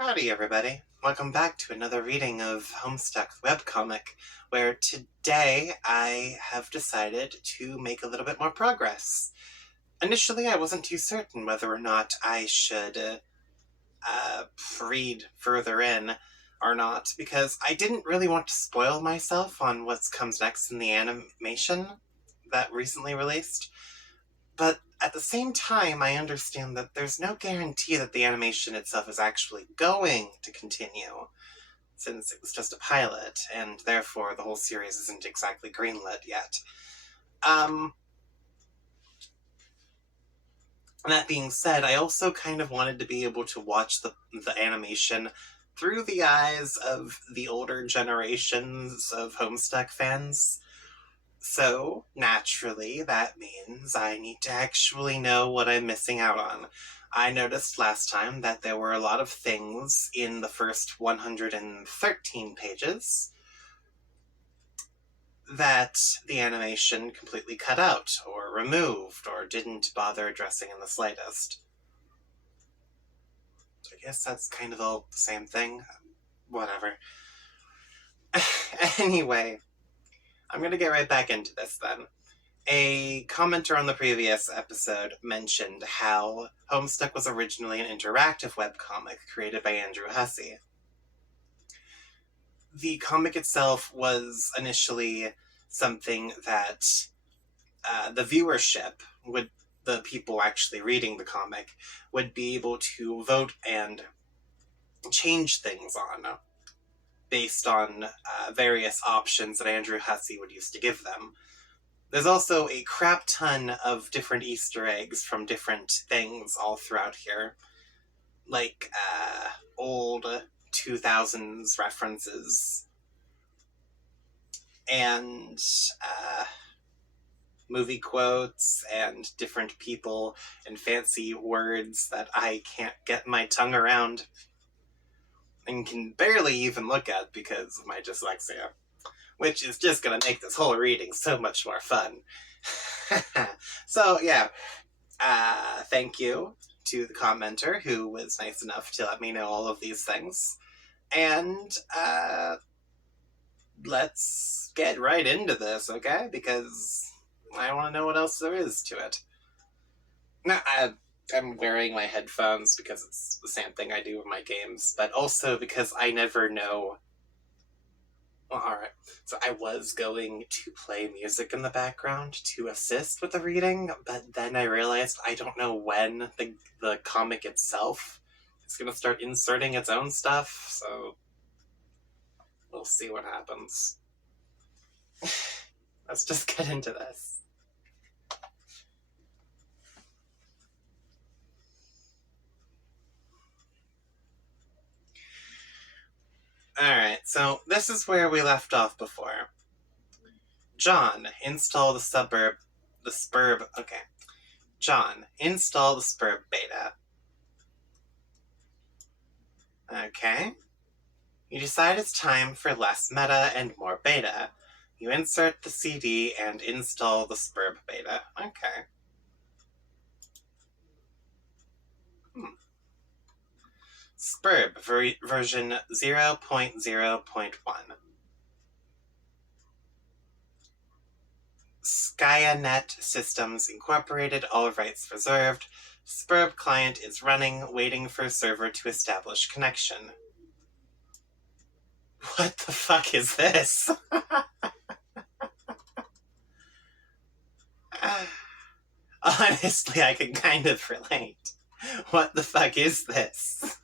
Howdy, everybody. Welcome back to another reading of Homestuck Webcomic, where today I have decided to make a little bit more progress. Initially, I wasn't too certain whether or not I should read further in or not, because I didn't really want to spoil myself on what comes next in the animation that recently released. But at the same time, I understand that there's no guarantee that the animation itself is actually going to continue, since it was just a pilot, and therefore the whole series isn't exactly greenlit yet. Um, that being said, I also kind of wanted to be able to watch the animation through the eyes of the older generations of Homestuck fans. So, naturally, that means I need to actually know what I'm missing out on. I noticed last time that there were a lot of things in the first 113 pages that the animation completely cut out, or removed, or didn't bother addressing in the slightest. I guess that's kind of all the same thing. Whatever. Anyway, I'm gonna get right back into this then. A commenter on the previous episode mentioned how Homestuck was originally an interactive webcomic created by Andrew Hussey. The comic itself was initially something that the viewership would, the people actually reading the comic, would be able to vote and change things on based on various options that Andrew Hussey would used to give them. There's also a crap ton of different Easter eggs from different things all throughout here, like old 2000s references and movie quotes and different people and fancy words that I can't get my tongue around and can barely even look at because of my dyslexia, which is just going to make this whole reading so much more fun. So, yeah, thank you to the commenter who was nice enough to let me know all of these things. And let's get right into this, okay? Because I want to know what else there is to it. Now, I'm wearing my headphones because it's the same thing I do with my games, but also because I never know. Well, alright. So I was going to play music in the background to assist with the reading, but then I realized I don't know when the comic itself is going to start inserting its own stuff, so we'll see what happens. Let's just get into this. Alright, so this is where we left off before. John, install the John, install the Spurb beta. Okay. You decide it's time for less meta and more beta. You insert the CD and install the Spurb beta. Okay. Spurb version 0.0.1. SkyNet Systems Incorporated, all rights reserved. Spurb client is running, waiting for server to establish connection. What the fuck is this? Honestly, I can kind of relate. What the fuck is this?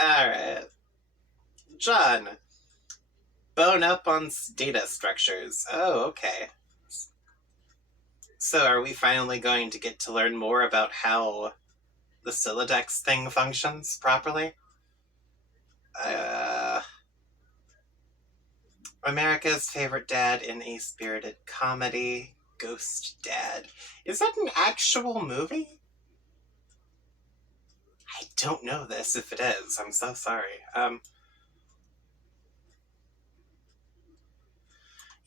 Alright. John. Bone up on data structures. Oh, okay. So are we finally going to get to learn more about how the Sylladex thing functions properly? America's favorite dad in a spirited comedy, Ghost Dad. Is that an actual movie? I don't know this if it is. I'm so sorry.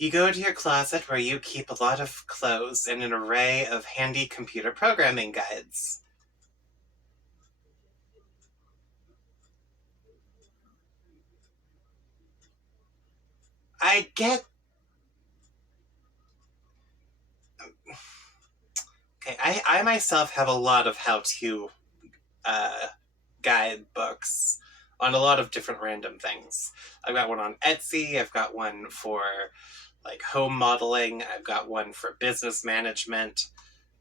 You go to your closet where you keep a lot of clothes and an array of handy computer programming guides. I get... Okay, I myself have a lot of how-to guide books on a lot of different random things. I've got one on Etsy, I've got one for like home modeling, I've got one for business management.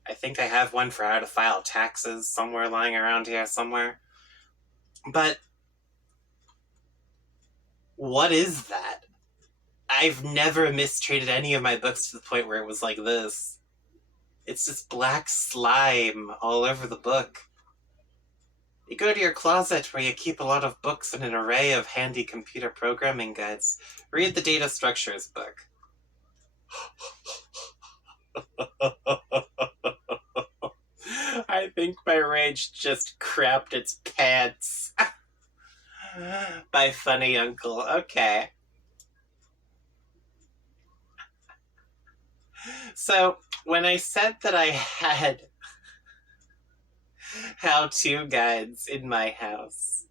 I think I have one for how to file taxes somewhere lying around here somewhere. But what is that? I've never mistreated any of my books to the point where it was like this. It's just black slime all over the book. You go to your closet where you keep a lot of books and an array of handy computer programming guides. Read the data structures book. I think my rage just crapped its pants. My funny uncle. Okay. So, when I said that I had how-to guides in my house,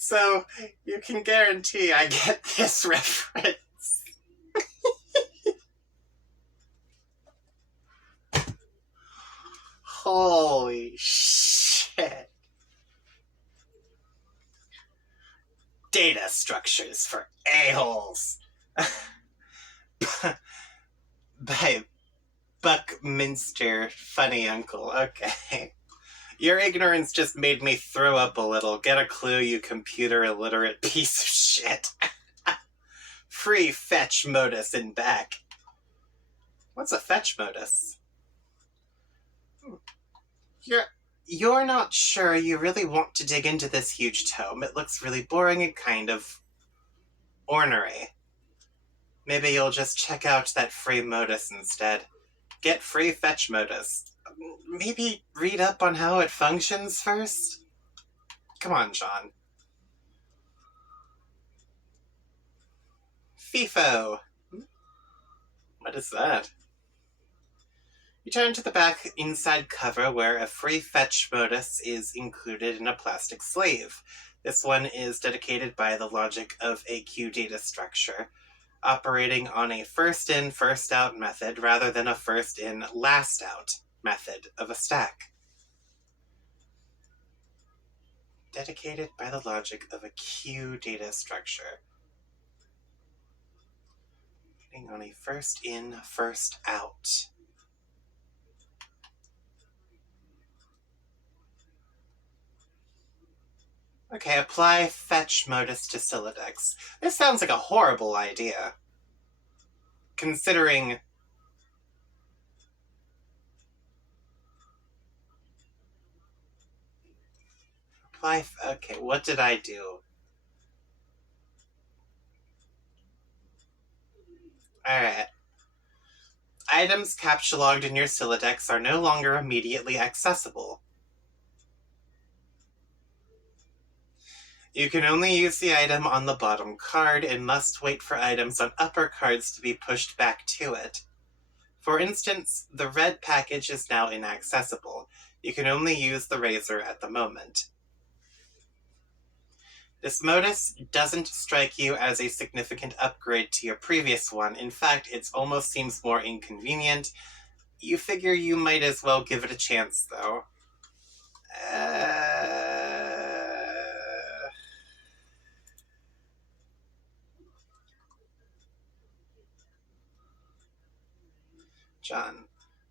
so you can guarantee I get this reference. Holy shit. Data structures for a-holes. By Buckminster Funny Uncle. Okay. Your ignorance just made me throw up a little. Get a clue, you computer illiterate piece of shit. Free fetch modus in back. What's a fetch modus? You're not sure you really want to dig into this huge tome. It looks really boring and kind of ornery. Maybe you'll just check out that free modus instead. Get free fetch modus. Maybe read up on how it functions first? Come on, John. FIFO. What is that? You turn to the back inside cover where a free fetch modus is included in a plastic sleeve. This one is dedicated by the logic of a queue data structure, operating on a first in, first out method rather than a first in, last out method of a stack. Dedicated by the logic of a queue data structure. Operating on a first in, first out. Okay, apply fetch modus to Sylladex. This sounds like a horrible idea. Considering... Okay, what did I do? Alright. Items captchalogued in your Sylladex are no longer immediately accessible. You can only use the item on the bottom card and must wait for items on upper cards to be pushed back to it. For instance, the red package is now inaccessible. You can only use the razor at the moment. This modus doesn't strike you as a significant upgrade to your previous one. In fact, it almost seems more inconvenient. You figure you might as well give it a chance, though. John,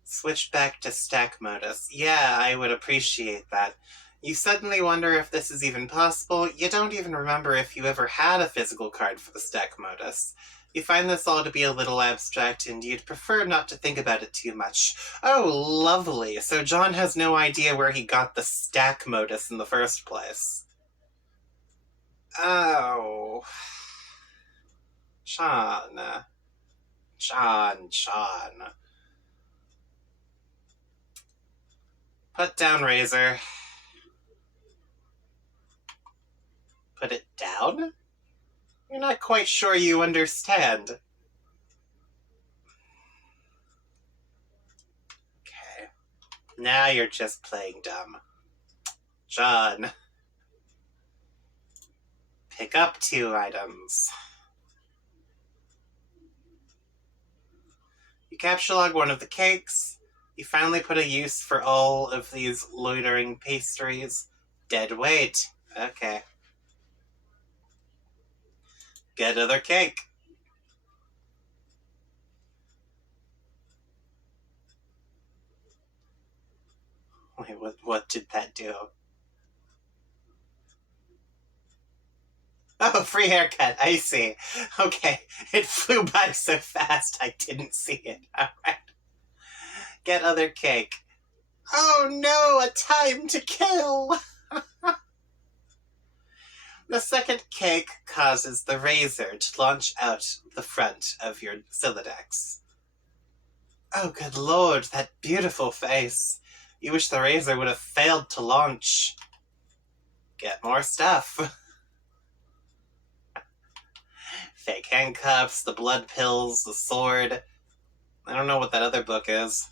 switch back to stack modus. Yeah, I would appreciate that. You suddenly wonder if this is even possible. You don't even remember if you ever had a physical card for the stack modus. You find this all to be a little abstract, and you'd prefer not to think about it too much. Oh, lovely. So John has no idea where he got the stack modus in the first place. Oh. John. John. Put down razor. Put it down? You're not quite sure you understand. Okay. Now you're just playing dumb. John. Pick up 2 items. You capsulog one of the cakes. You finally put a use for all of these loitering pastries. Dead weight. Okay. Get another cake. Wait, what did that do? Oh, free haircut. I see. Okay. It flew by so fast I didn't see it. Alright. Get other cake. Oh no, a time to kill! The second cake causes the razor to launch out the front of your Silodex. Oh, good lord, that beautiful face. You wish the razor would have failed to launch. Get more stuff. Fake handcuffs, the blood pills, the sword. I don't know what that other book is.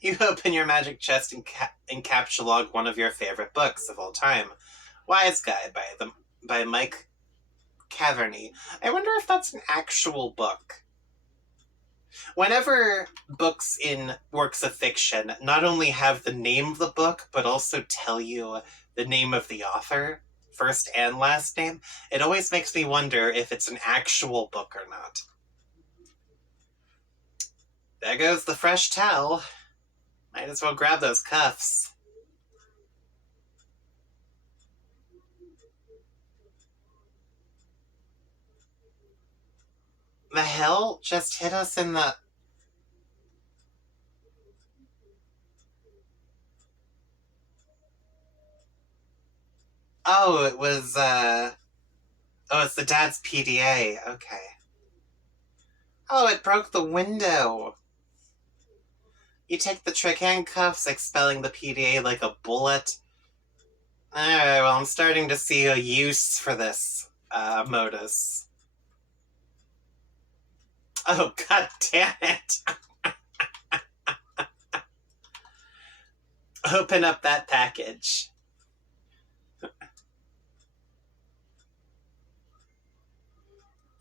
You open your magic chest and encapsulog one of your favorite books of all time. Wise Guy by Mike Caverney. I wonder if that's an actual book. Whenever books in works of fiction not only have the name of the book, but also tell you the name of the author, first and last name, it always makes me wonder if it's an actual book or not. There goes the fresh towel. Might as well grab those cuffs. The hell just hit us in the... Oh, it was, Oh, it's the dad's PDA. Okay. Oh, it broke the window. You take the trick handcuffs, expelling the PDA like a bullet. Alright, well, I'm starting to see a use for this, modus. Oh, god damn it! Open up that package.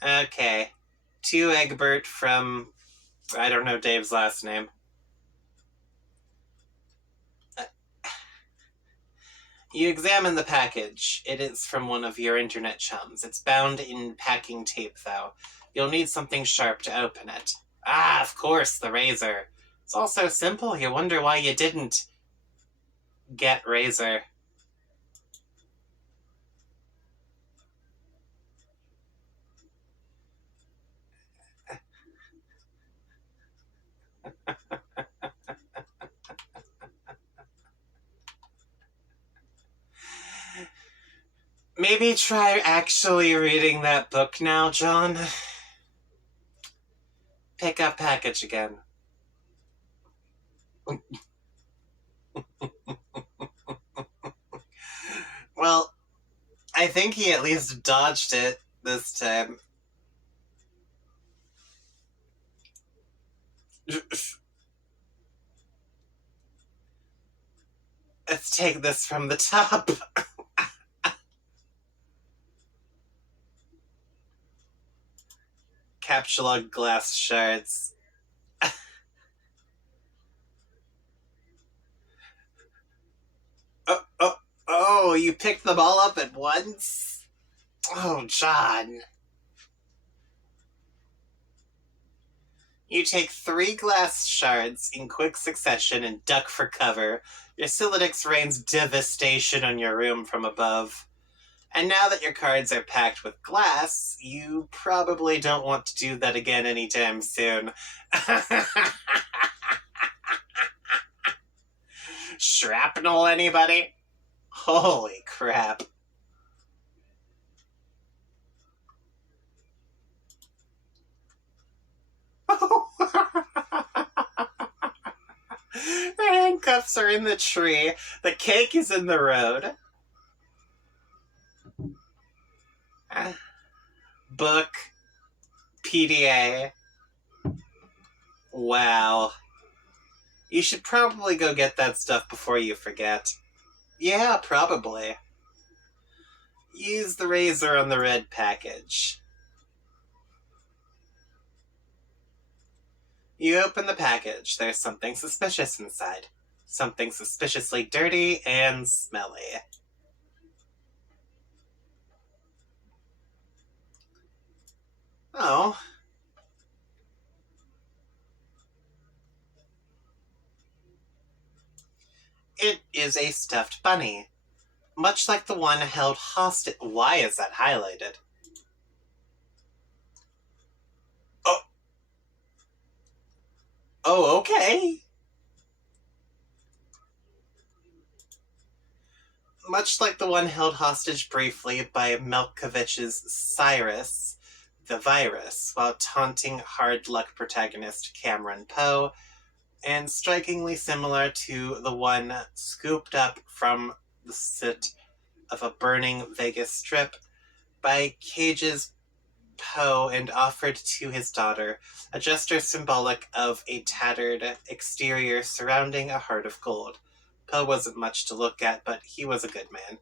Okay. To Egbert from... I don't know Dave's last name. You examine the package. It is from one of your internet chums. It's bound in packing tape, though. You'll need something sharp to open it. Ah, of course, the razor. It's all so simple, you wonder why you didn't get razor. Maybe try actually reading that book now, John. Pick up package again. Well, I think he at least dodged it this time. Let's take this from the top. Capsulog glass shards. Oh, you picked them all up at once? Oh, John. You take 3 glass shards in quick succession and duck for cover. Your Silodex rains devastation on your room from above. And now that your cards are packed with glass, you probably don't want to do that again anytime soon. Shrapnel, anybody? Holy crap. The handcuffs are in the tree. The cake is in the road. Book. PDA. Wow. You should probably go get that stuff before you forget. Yeah, probably. Use the razor on the red package. You open the package. There's something suspicious inside. Something suspiciously dirty and smelly. Oh. It is a stuffed bunny. Much like the one held hostage. Why is that highlighted? Oh. Oh, okay. Much like the one held hostage briefly by Malkovich's Cyrus, the virus, while taunting hard luck protagonist Cameron Poe, and strikingly similar to the one scooped up from the soot of a burning Vegas strip by Cage's Poe and offered to his daughter, a gesture symbolic of a tattered exterior surrounding a heart of gold. Poe wasn't much to look at, but he was a good man.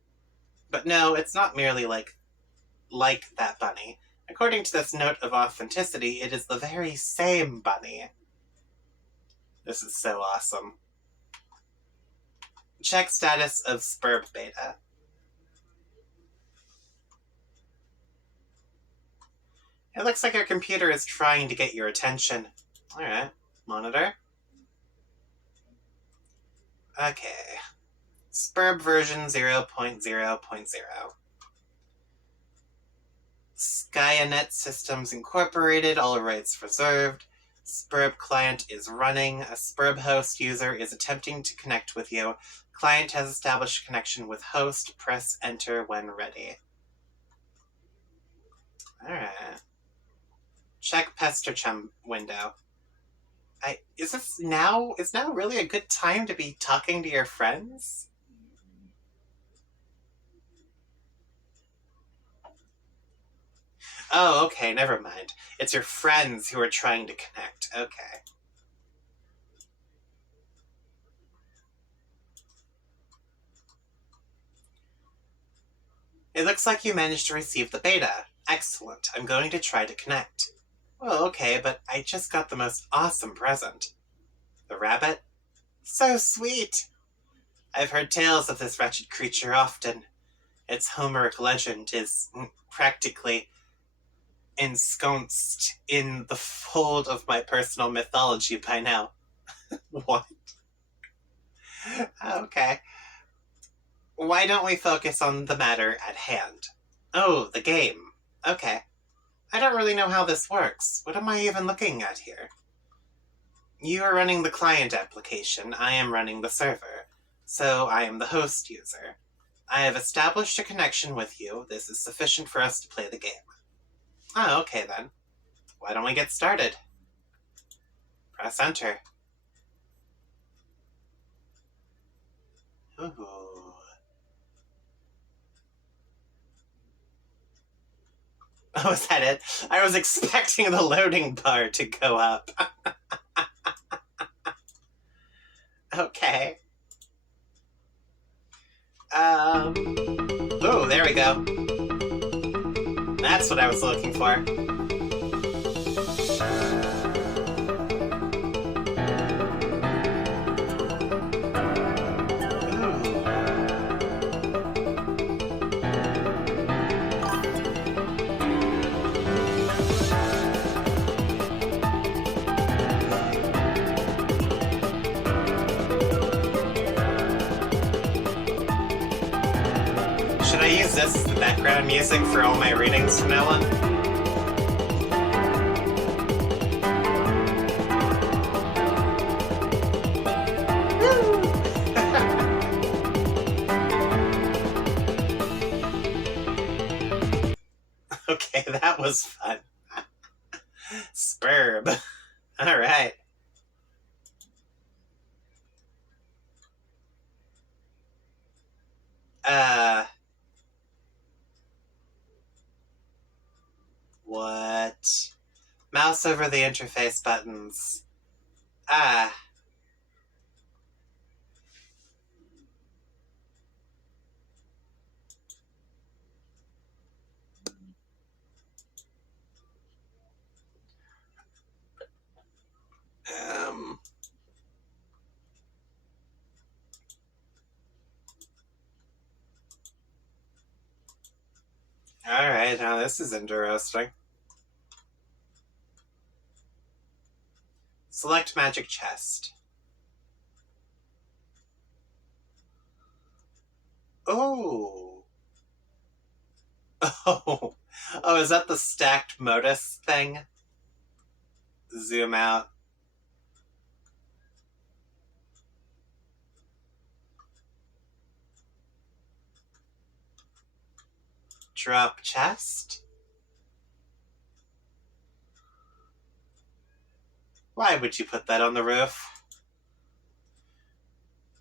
But no, it's not merely like that bunny. According to this note of authenticity, it is the very same bunny. This is so awesome. Check status of Spurb Beta. It looks like our computer is trying to get your attention. Alright, monitor. Okay. Spurb version 0.0.0. Skynet Systems Incorporated, all rights reserved. Spurb client is running. A Spurb host user is attempting to connect with you. Client has established connection with host. Press enter when ready. Alright. Check Pesterchum window. Is now really a good time to be talking to your friends? Oh, okay, never mind. It's your friends who are trying to connect. Okay. It looks like you managed to receive the beta. Excellent. I'm going to try to connect. Well, okay, but I just got the most awesome present. The rabbit? So sweet! I've heard tales of this wretched creature often. Its Homeric legend is practically ensconced in the fold of my personal mythology by now. What? Okay. Why don't we focus on the matter at hand? Oh, the game. Okay. I don't really know how this works. What am I even looking at here? You are running the client application. I am running the server. So I am the host user. I have established a connection with you. This is sufficient for us to play the game. Oh, okay then. Why don't we get started? Press enter. Ooh. Oh, is that it? I was expecting the loading bar to go up. Okay. Oh, there we go. That's what I was looking for. Should I use this as the background music for all my readings from now on? Okay, that was fun. Spurb. All right. What? Mouse over the interface buttons. Ah. Alright, now this is interesting. Select magic chest. Oh. Oh. Oh, is that the stacked modus thing? Zoom out. Drop chest? Why would you put that on the roof?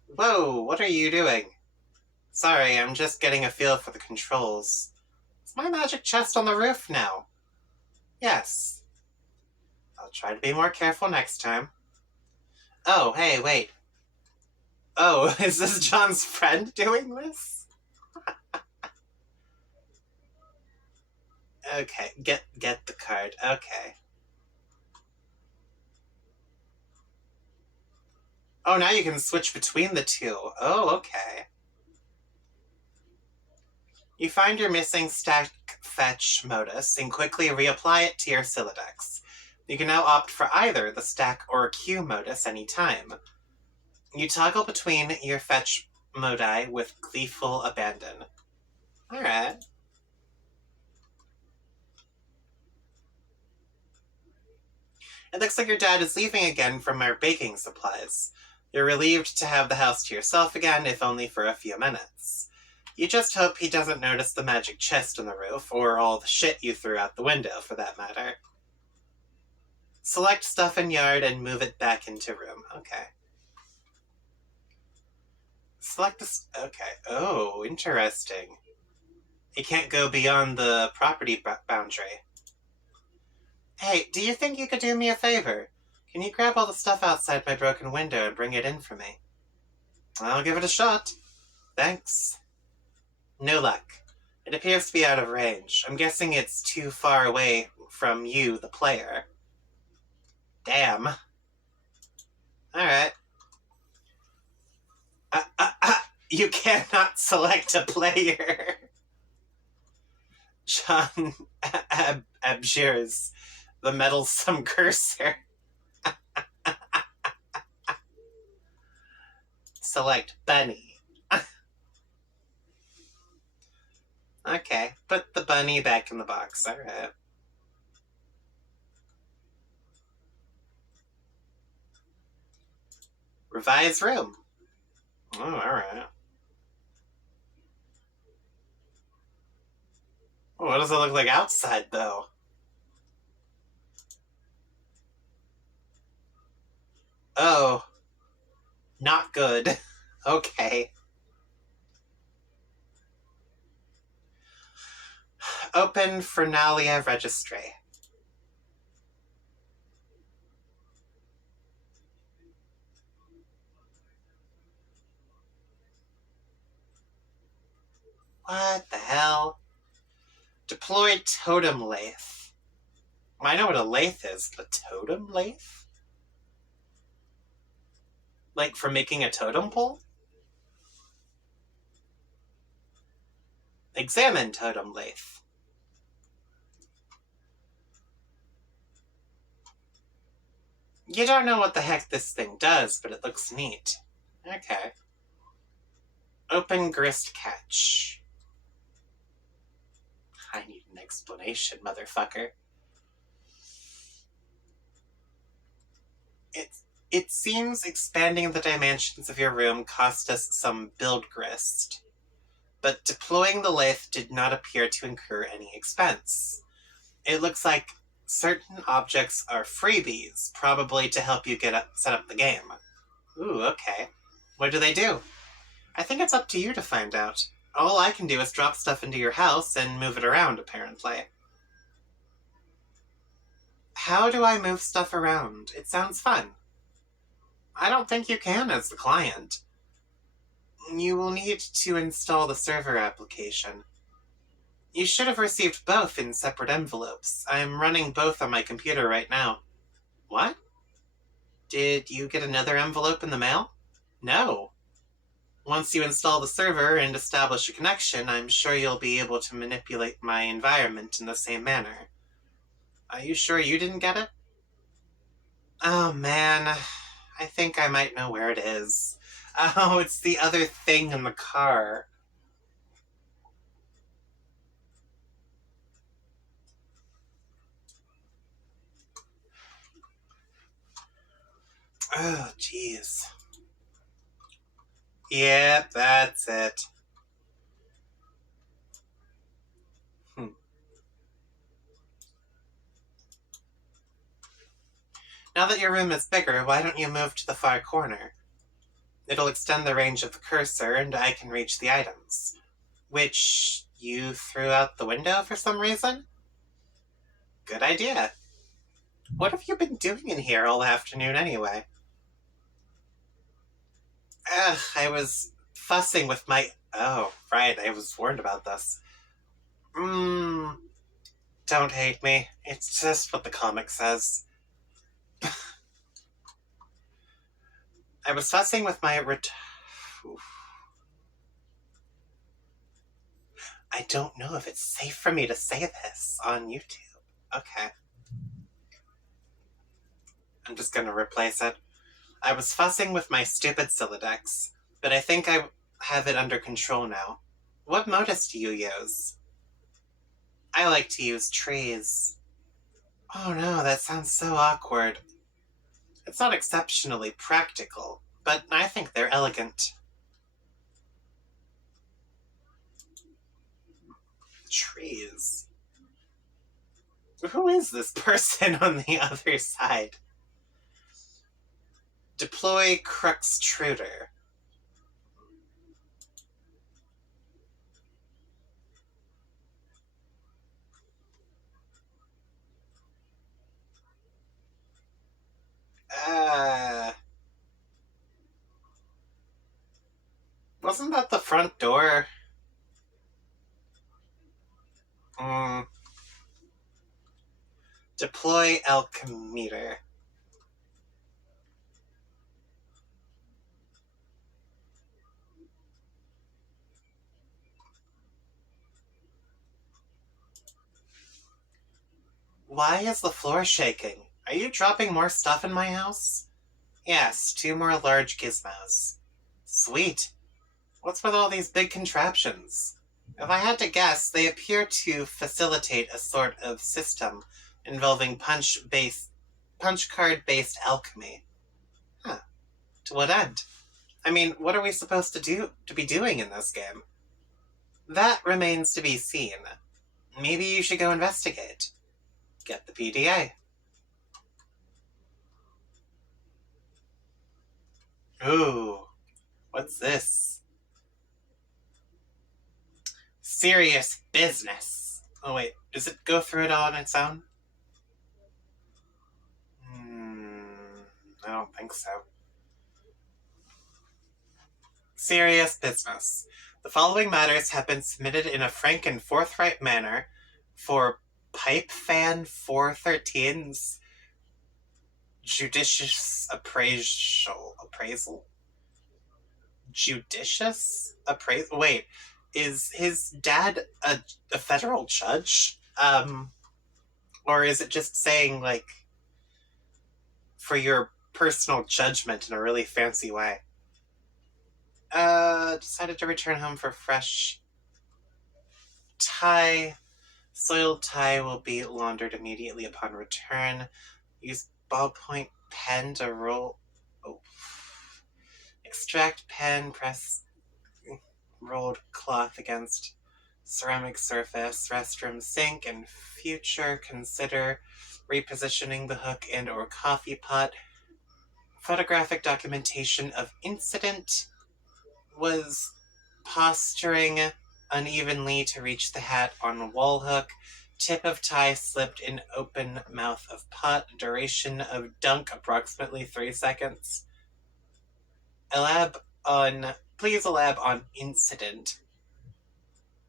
Whoa, what are you doing? Sorry, I'm just getting a feel for the controls. Is my magic chest on the roof now? Yes. I'll try to be more careful next time. Oh, hey, wait. Oh, is this John's friend doing this? Okay, get the card. Okay. Oh, now you can switch between the two. Oh, okay. You find your missing stack fetch modus and quickly reapply it to your Sylladex. You can now opt for either the stack or queue modus anytime. You toggle between your fetch modi with gleeful abandon. Alright. It looks like your dad is leaving again from our baking supplies. You're relieved to have the house to yourself again, if only for a few minutes. You just hope he doesn't notice the magic chest on the roof, or all the shit you threw out the window, for that matter. Select stuff in yard and move it back into room. Okay. Select this. Okay. Oh, interesting. You can't go beyond the property boundary. Hey, do you think you could do me a favor? Can you grab all the stuff outside my broken window and bring it in for me? I'll give it a shot. Thanks. No luck. It appears to be out of range. I'm guessing it's too far away from you, the player. Damn. Alright. You cannot select a player. John abjures the meddlesome cursor. Select bunny. Okay, put the bunny back in the box. Alright. Revise room. Oh, alright. What does it look like outside, though? Oh. Not good. Okay. Open Fernalia Registry. What the hell? Deploy totem lathe. Well, I know what a lathe is, but a totem lathe? Like for making a totem pole? Examine totem lathe. You don't know what the heck this thing does, but it looks neat. Okay. Open grist catch. I need an explanation, motherfucker. It seems expanding the dimensions of your room cost us some build grist, but deploying the lathe did not appear to incur any expense. It looks like certain objects are freebies, probably to help you set up the game. Ooh, okay. What do they do? I think it's up to you to find out. All I can do is drop stuff into your house and move it around, apparently. How do I move stuff around? It sounds fun. I don't think you can as the client. You will need to install the server application. You should have received both in separate envelopes. I'm running both on my computer right now. What? Did you get another envelope in the mail? No. Once you install the server and establish a connection, I'm sure you'll be able to manipulate my environment in the same manner. Are you sure you didn't get it? Oh man, I think I might know where it is. Oh, it's the other thing in the car. Oh, jeez. Yep, that's it. Now that your room is bigger, why don't you move to the far corner? It'll extend the range of the cursor, and I can reach the items. Which you threw out the window for some reason? Good idea. What have you been doing in here all afternoon anyway? I was fussing with my... Oh, right, I was warned about this. Don't hate me. It's just what the comic says. I was fussing with my... I don't know if it's safe for me to say this on YouTube. Okay. I'm just gonna replace it. I was fussing with my stupid Silodex, but I think I have it under control now. What modus do you use? I like to use trees. Oh no, that sounds so awkward. It's not exceptionally practical, but I think they're elegant. Trees. Who is this person on the other side? Deploy Cruxtruder. Wasn't that the front door? Deploy Alchemeder. Why is the floor shaking? Are you dropping more stuff in my house? Yes, 2 more large gizmos. Sweet. What's with all these big contraptions? If I had to guess, they appear to facilitate a sort of system involving punch card-based alchemy. Huh. To what end? I mean, what are we supposed to be doing in this game? That remains to be seen. Maybe you should go investigate. Get the PDA. Ooh, what's this? Serious business. Oh wait, does it go through it all on its own? I don't think so. Serious business. The following matters have been submitted in a frank and forthright manner for Pipefan 413's judicious appraisal. Judicious appraisal? Wait, is his dad a federal judge? Or is it just saying, like, for your personal judgment in a really fancy way? Decided to return home for fresh Thai Soiled tie will be laundered immediately upon return. Use ballpoint pen to roll. Oh. Extract pen, press rolled cloth against ceramic surface, restroom sink. In future, consider repositioning the hook and or coffee pot. Photographic documentation of incident was posturing unevenly to reach the hat on wall hook. Tip of tie slipped in open mouth of pot. Duration of dunk approximately 3 seconds. Please elab on incident.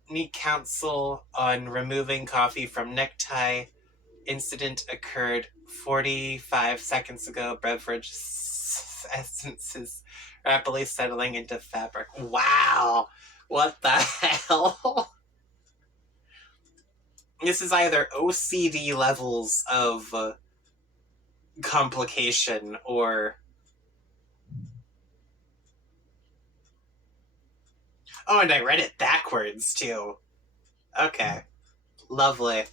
Need counsel on removing coffee from necktie. Incident occurred 45 seconds ago. Beverage essences rapidly settling into fabric. Wow! What the hell? This is either OCD levels of complication or... Oh, and I read it backwards, too. Okay. Lovely.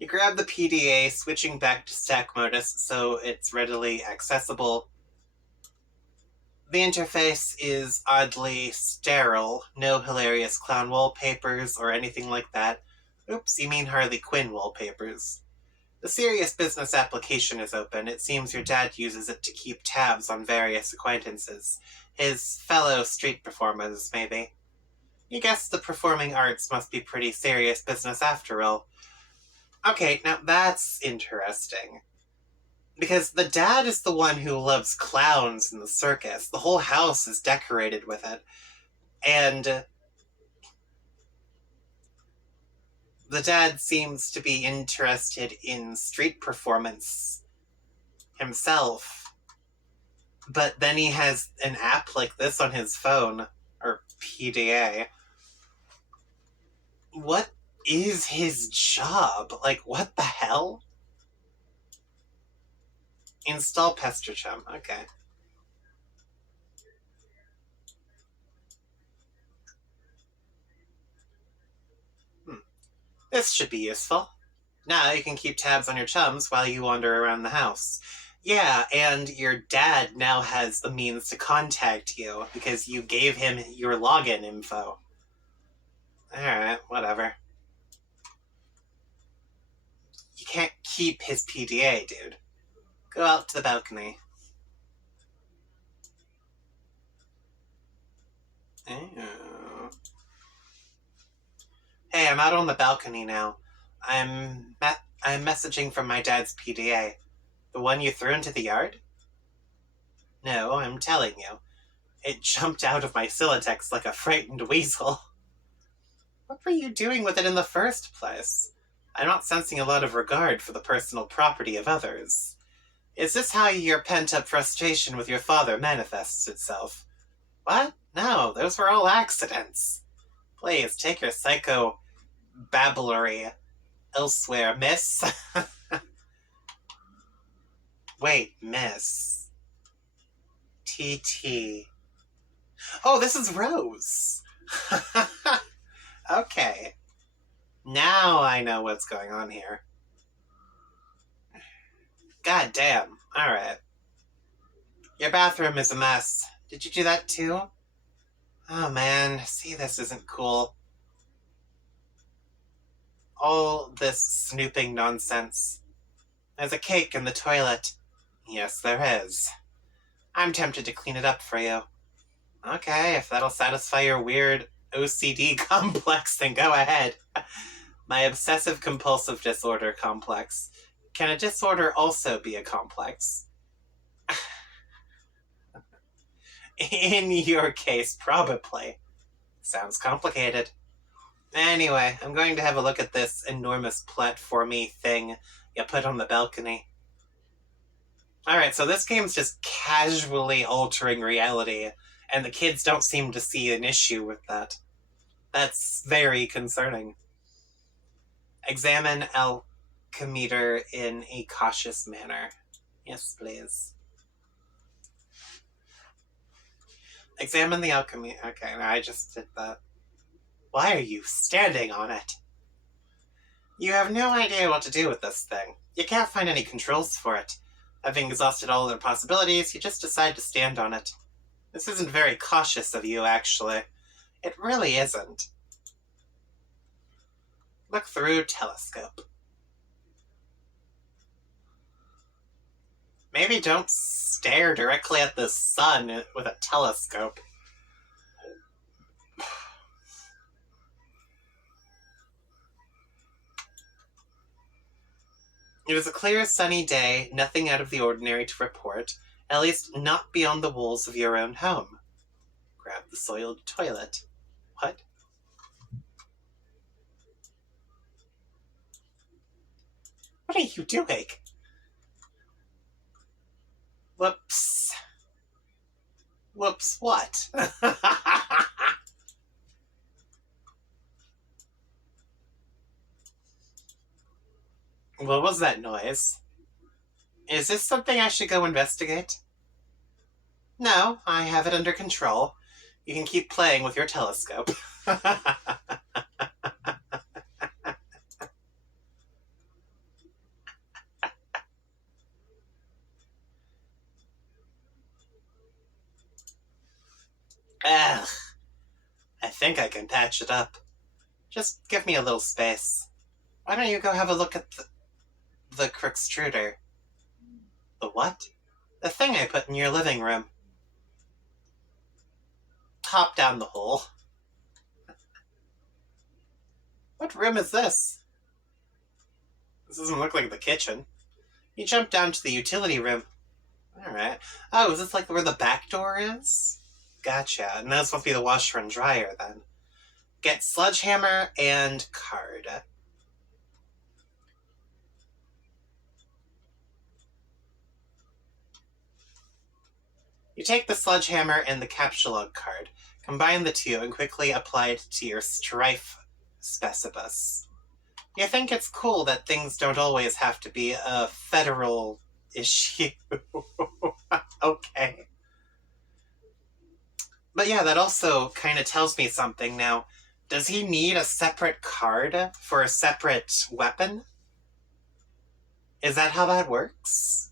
You grab the PDA, switching back to stack modus so it's readily accessible. The interface is oddly sterile. No hilarious clown wallpapers or anything like that. Oops, you mean Harley Quinn wallpapers. The serious business application is open. It seems your dad uses it to keep tabs on various acquaintances. His fellow street performers, maybe. You guess the performing arts must be pretty serious business after all. Okay, now that's interesting. Because the dad is the one who loves clowns in the circus. The whole house is decorated with it. And the dad seems to be interested in street performance himself. But then he has an app like this on his phone, or PDA. What is his job? Like, what the hell? Install Pesterchum. Okay. This should be useful. Now you can keep tabs on your chums while you wander around the house. Yeah, and your dad now has the means to contact you because you gave him your login info. Alright, whatever. You can't keep his PDA, dude. Go out to the balcony. Oh. Hey, I'm out on the balcony now. I'm messaging from my dad's PDA. The one you threw into the yard? No, I'm telling you. It jumped out of my Silatex like a frightened weasel. What were you doing with it in the first place? I'm not sensing a lot of regard for the personal property of others. Is this how your pent-up frustration with your father manifests itself? What? No, those were all accidents. Please, take your psycho babblery elsewhere, miss. Wait, miss. TT. Oh, this is Rose. Okay. Now I know what's going on here. God damn. Alright. Your bathroom is a mess. Did you do that too? Oh man, see, this isn't cool. All this snooping nonsense. There's a cake in the toilet. Yes, there is. I'm tempted to clean it up for you. Okay, if that'll satisfy your weird OCD complex, then go ahead. My obsessive-compulsive disorder complex. Can a disorder also be a complex? In your case, probably. Sounds complicated. Anyway, I'm going to have a look at this enormous platformy thing you put on the balcony. Alright, so this game's just casually altering reality, and the kids don't seem to see an issue with that. That's very concerning. Examine alchemeter in a cautious manner. Yes, please. Examine the alchemy. Okay, I just did that. Why are you standing on it? You have no idea what to do with this thing. You can't find any controls for it. Having exhausted all other possibilities, you just decide to stand on it. This isn't very cautious of you, actually. It really isn't. Look through telescope. Maybe don't stare directly at the sun with a telescope. It was a clear, sunny day, nothing out of the ordinary to report, at least not beyond the walls of your own home. Grab the soiled toilet. What? What are you doing? Whoops. Whoops, what? What was that noise? Is this something I should go investigate? No, I have it under control. You can keep playing with your telescope. Ugh. I think I can patch it up. Just give me a little space. Why don't you go have a look at the extruder? The what? The thing I put in your living room. Hop down the hole. What room is this? This doesn't look like the kitchen. You jump down to the utility room. Alright. Oh, is this like where the back door is? Gotcha. And that's supposed to be the washer and dryer then. Get sledgehammer and card. You take the sledgehammer and the capsulog card, combine the two, and quickly apply it to your strife specibus. You think it's cool that things don't always have to be a federal issue. Okay. But yeah, that also kind of tells me something now. Does he need a separate card for a separate weapon? Is that how that works?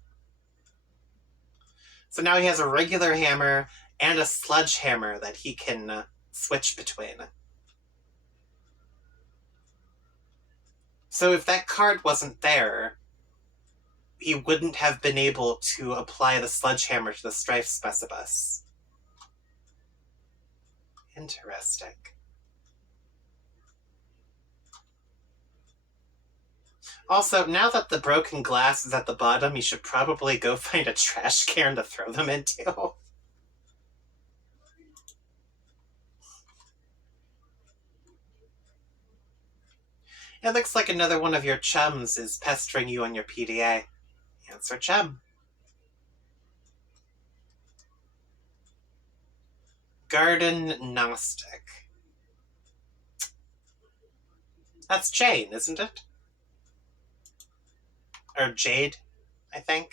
So now he has a regular hammer and a sledgehammer that he can switch between. So if that card wasn't there, he wouldn't have been able to apply the sledgehammer to the strife specibus. Interesting. Also, now that the broken glass is at the bottom, you should probably go find a trash can to throw them into. It looks like another one of your chums is pestering you on your PDA. Answer chum. Garden Gnostic. That's Jane, isn't it? Or Jade, I think.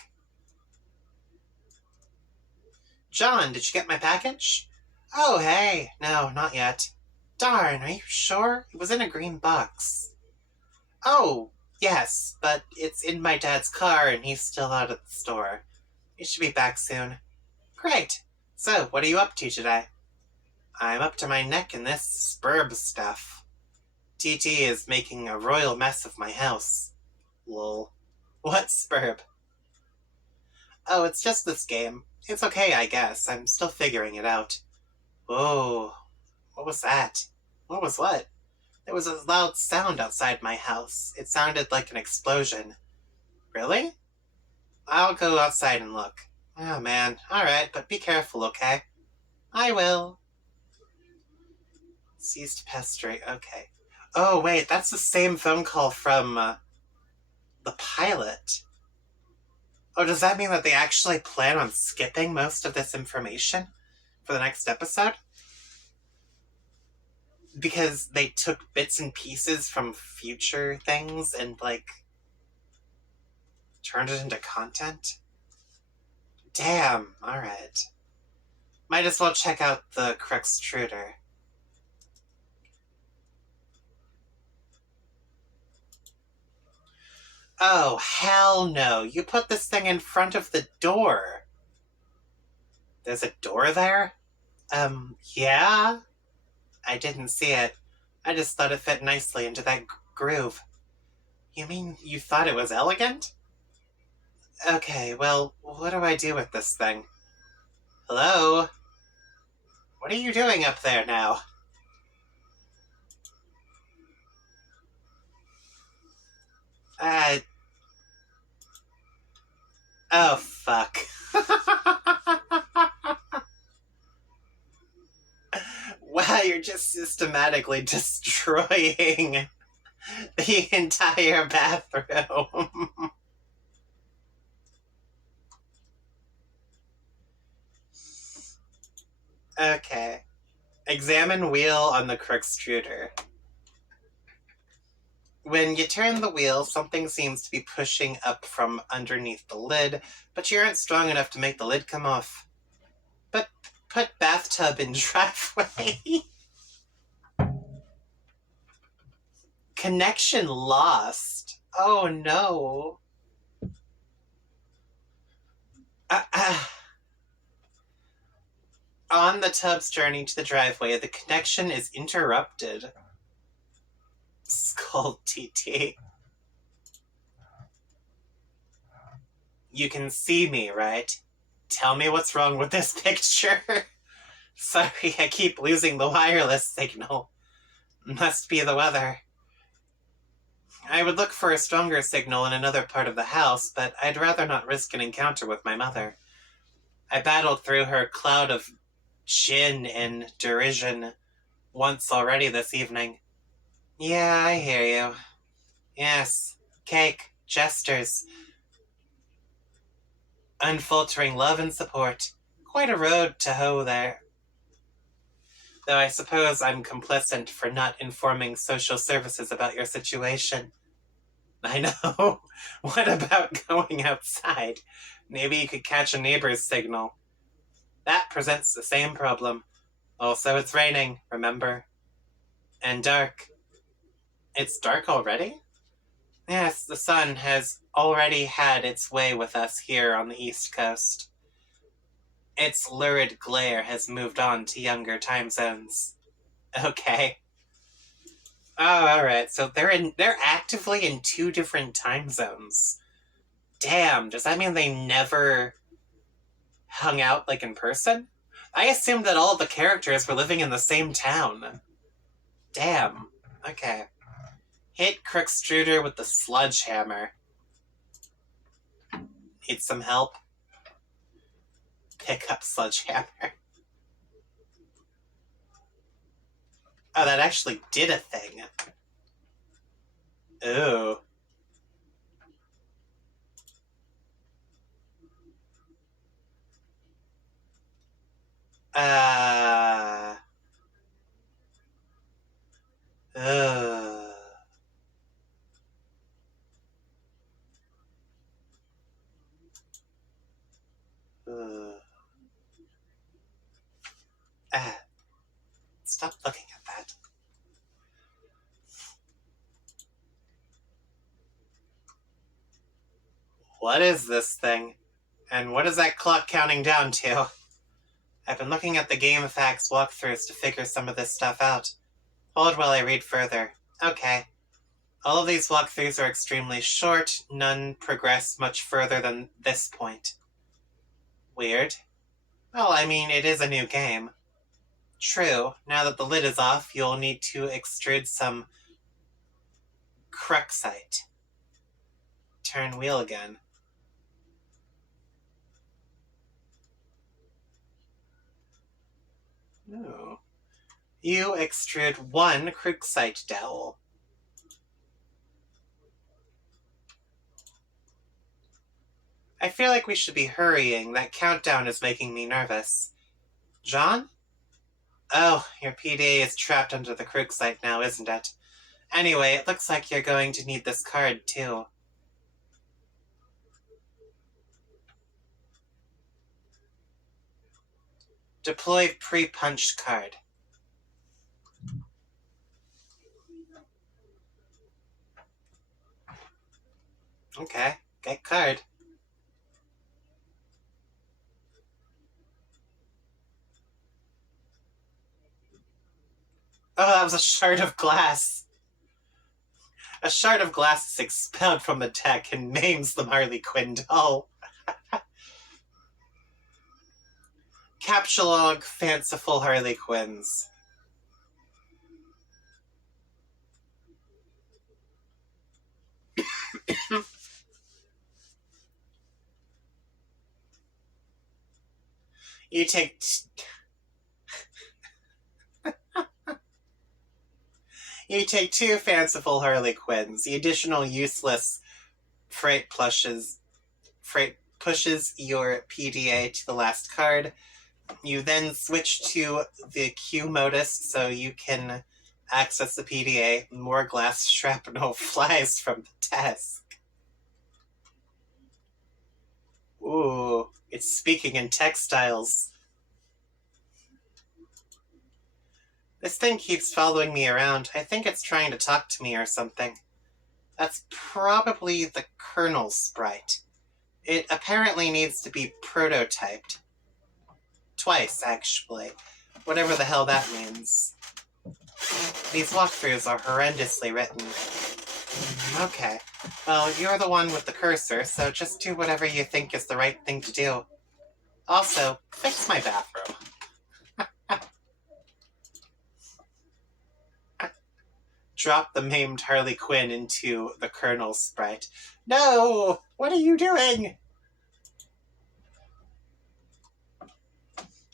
John, did you get my package? Oh, hey. No, not yet. Darn, are you sure? It was in a green box. Oh, yes, but it's in my dad's car and he's still out at the store. He should be back soon. Great. So, what are you up to today? I'm up to my neck in this spurb stuff. TT is making a royal mess of my house. Lol. What spurb? Oh, it's just this game. It's okay, I guess. I'm still figuring it out. Whoa. What was that? What was what? There was a loud sound outside my house. It sounded like an explosion. Really? I'll go outside and look. Oh, man. Alright, but be careful, okay? I will. Ceased pestering. Okay. Oh, wait, that's the same phone call from the pilot. Oh, does that mean that they actually plan on skipping most of this information for the next episode? Because they took bits and pieces from future things and, like, turned it into content? Damn, alright. Might as well check out the extruder. Oh, hell no. You put this thing in front of the door. There's a door there? Yeah? I didn't see it. I just thought it fit nicely into that groove. You mean you thought it was elegant? Okay, well, what do I do with this thing? Hello? What are you doing up there now? Uh, oh, fuck. Wow, you're just systematically destroying the entire bathroom. Okay. Examine wheel on the extruder. When you turn the wheel, something seems to be pushing up from underneath the lid, but you aren't strong enough to make the lid come off. But put bathtub in driveway. Connection lost. Oh no. Uh, uh. On the tub's journey to the driveway, the connection is interrupted. Skull TT. You can see me, right? Tell me what's wrong with this picture. Sorry, I keep losing the wireless signal. Must be the weather. I would look for a stronger signal in another part of the house, but I'd rather not risk an encounter with my mother. I battled through her cloud of gin and derision once already this evening. Yeah, I hear you. Yes, cake, jesters, unfaltering love and support. Quite a road to hoe there. Though I suppose I'm complicit for not informing social services about your situation. I know. What about going outside? Maybe you could catch a neighbor's signal. That presents the same problem. Also, it's raining, remember? And dark. It's dark already? Yes, the sun has already had its way with us here on the East Coast. Its lurid glare has moved on to younger time zones. Okay. Oh, alright, so they're actively in two different time zones. Damn, does that mean they never hung out, like, in person? I assumed that all of the characters were living in the same town. Damn. Okay. Hit Crookstruder with the sledgehammer. Need some help? Pick up sledgehammer. Oh, that actually did a thing. Ooh. Uh... Uh... Uh... Ah. Stop looking at that. What is this thing? And what is that clock counting down to? I've been looking at the game facts walkthroughs to figure some of this stuff out. Hold while I read further. Okay. All of these walkthroughs are extremely short. None progress much further than this point. Weird. Well, I mean, it is a new game. True. Now that the lid is off, you'll need to extrude some cruxite. Turn wheel again. Ooh. You extrude one cruxite dowel. I feel like we should be hurrying. That countdown is making me nervous. John? Oh, your PD is trapped under the cruxite now, isn't it? Anyway, it looks like you're going to need this card, too. Deploy pre-punched card. Okay, get card. Oh, that was a shard of glass. A shard of glass is expelled from the deck and names the Harley Quinn doll. Captcha fanciful Harley Quinns. You take you take 2 fanciful Harley Quinns. The additional useless freight pushes your PDA to the last card. You then switch to the Q modus so you can access the PDA. More glass shrapnel flies from the desk. Ooh, it's speaking in textiles. This thing keeps following me around. I think it's trying to talk to me or something. That's probably the Colonel sprite. It apparently needs to be prototyped. Twice, actually. Whatever the hell that means. These walkthroughs are horrendously written. Okay. Well, you're the one with the cursor, so just do whatever you think is the right thing to do. Also, fix my bathroom. Drop the maimed Harley Quinn into the Colonel's sprite. No! What are you doing?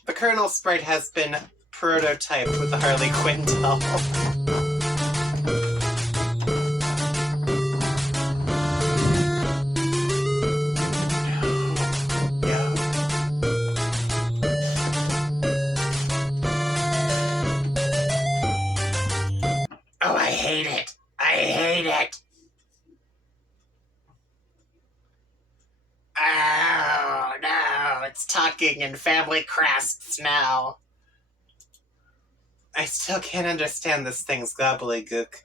The Colonel sprite has been prototyped with the Harley Quinn doll. Oh, I hate it. I hate it. Oh, no. It's talking in family crests now. I still can't understand this thing's gobbledygook.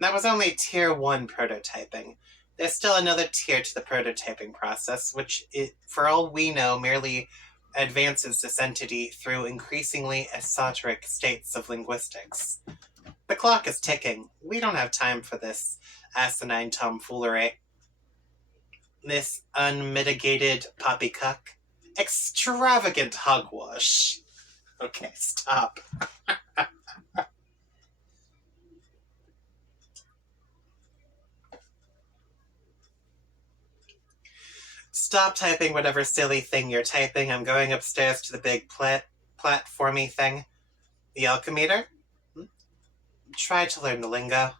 That was only Tier 1 prototyping. There's still another tier to the prototyping process, which, for all we know, merely advances this entity through increasingly esoteric states of linguistics. The clock is ticking. We don't have time for this asinine tomfoolery. This unmitigated poppycock. Extravagant hogwash. Okay, stop. Stop typing whatever silly thing you're typing. I'm going upstairs to the big platformy thing. The alchemeter? Try to learn the lingo.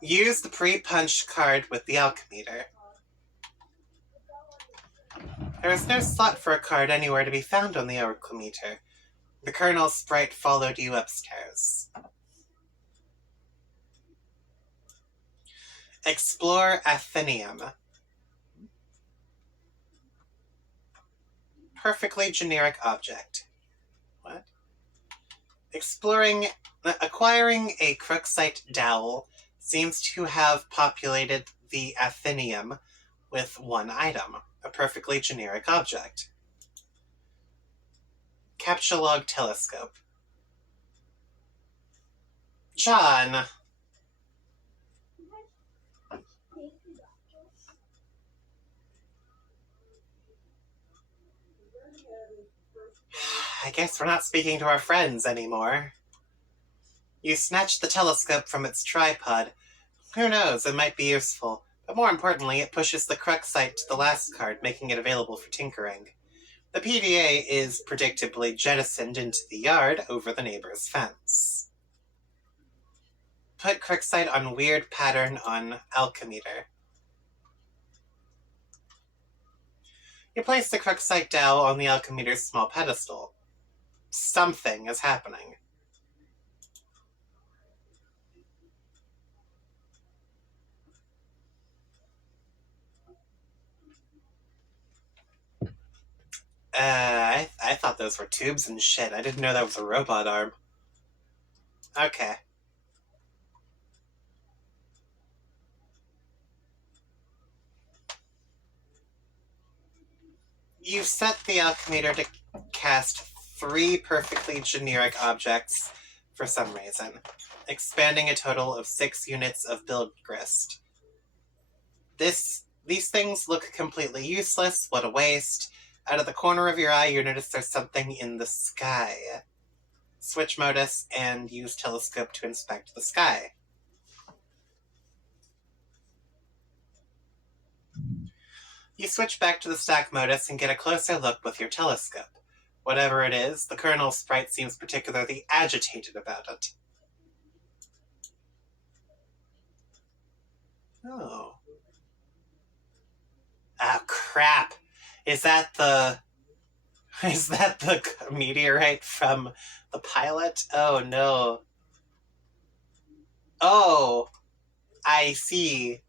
Use the pre-punch card with the alchemeter. There is no slot for a card anywhere to be found on the alchemeter. The Colonel's sprite followed you upstairs. Explore Athenium. Perfectly generic object. What? Acquiring a Crooksite dowel seems to have populated the Athenium with one item, a perfectly generic object. Captcha telescope. John! I guess we're not speaking to our friends anymore. You snatched the telescope from its tripod. Who knows, it might be useful. But more importantly, it pushes the Crooksite to the last card, making it available for tinkering. The PDA is predictably jettisoned into the yard over the neighbor's fence. Put Crooksite on weird pattern on alchemeter. You place the Crooksite dowel on the alchemeter's small pedestal. Something is happening. I thought those were tubes and shit. I didn't know that was a robot arm. Okay. You set the alchemimeter to cast 3 perfectly generic objects for some reason, expanding a total of 6 units of build grist. These things look completely useless. What a waste. Out of the corner of your eye, you notice there's something in the sky. Switch modus and use telescope to inspect the sky. You switch back to the stack modus and get a closer look with your telescope. Whatever it is, the Colonel's sprite seems particularly agitated about it. Oh. Oh, crap. Is that the meteorite from the pilot? Oh, no. Oh, I see.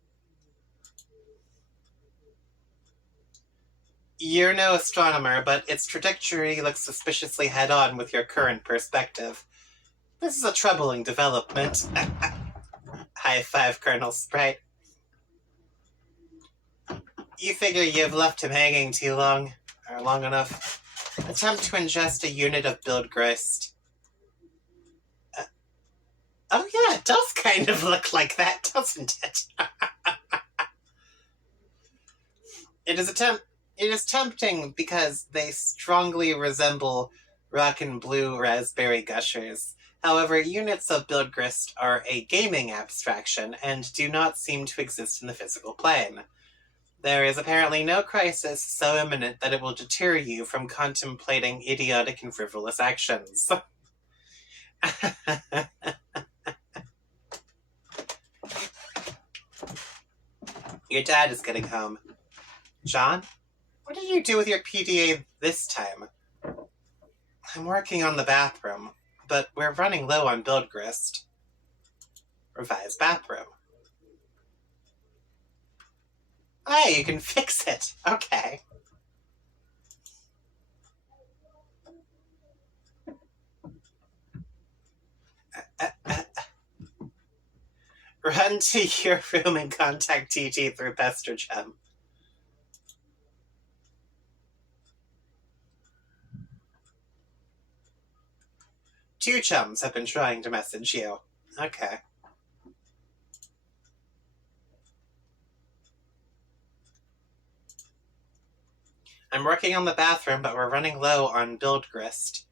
You're no astronomer, but its trajectory looks suspiciously head-on with your current perspective. This is a troubling development. High five, Colonel Sprite. You figure you've left him hanging too long, or long enough. Attempt to ingest a unit of build grist. Oh yeah, it does kind of look like that, doesn't it? It is tempting because they strongly resemble rock and blue raspberry gushers. However, units of build grist are a gaming abstraction and do not seem to exist in the physical plane. There is apparently no crisis so imminent that it will deter you from contemplating idiotic and frivolous actions. Your dad is getting home. John, what did you do with your PDA this time? I'm working on the bathroom, but we're running low on build grist. Revised bathroom. Hey, you can fix it. Okay. Run to your room and contact TT through Pester Gem. Two chums have been trying to message you. Okay. I'm working on the bathroom, but we're running low on build grist.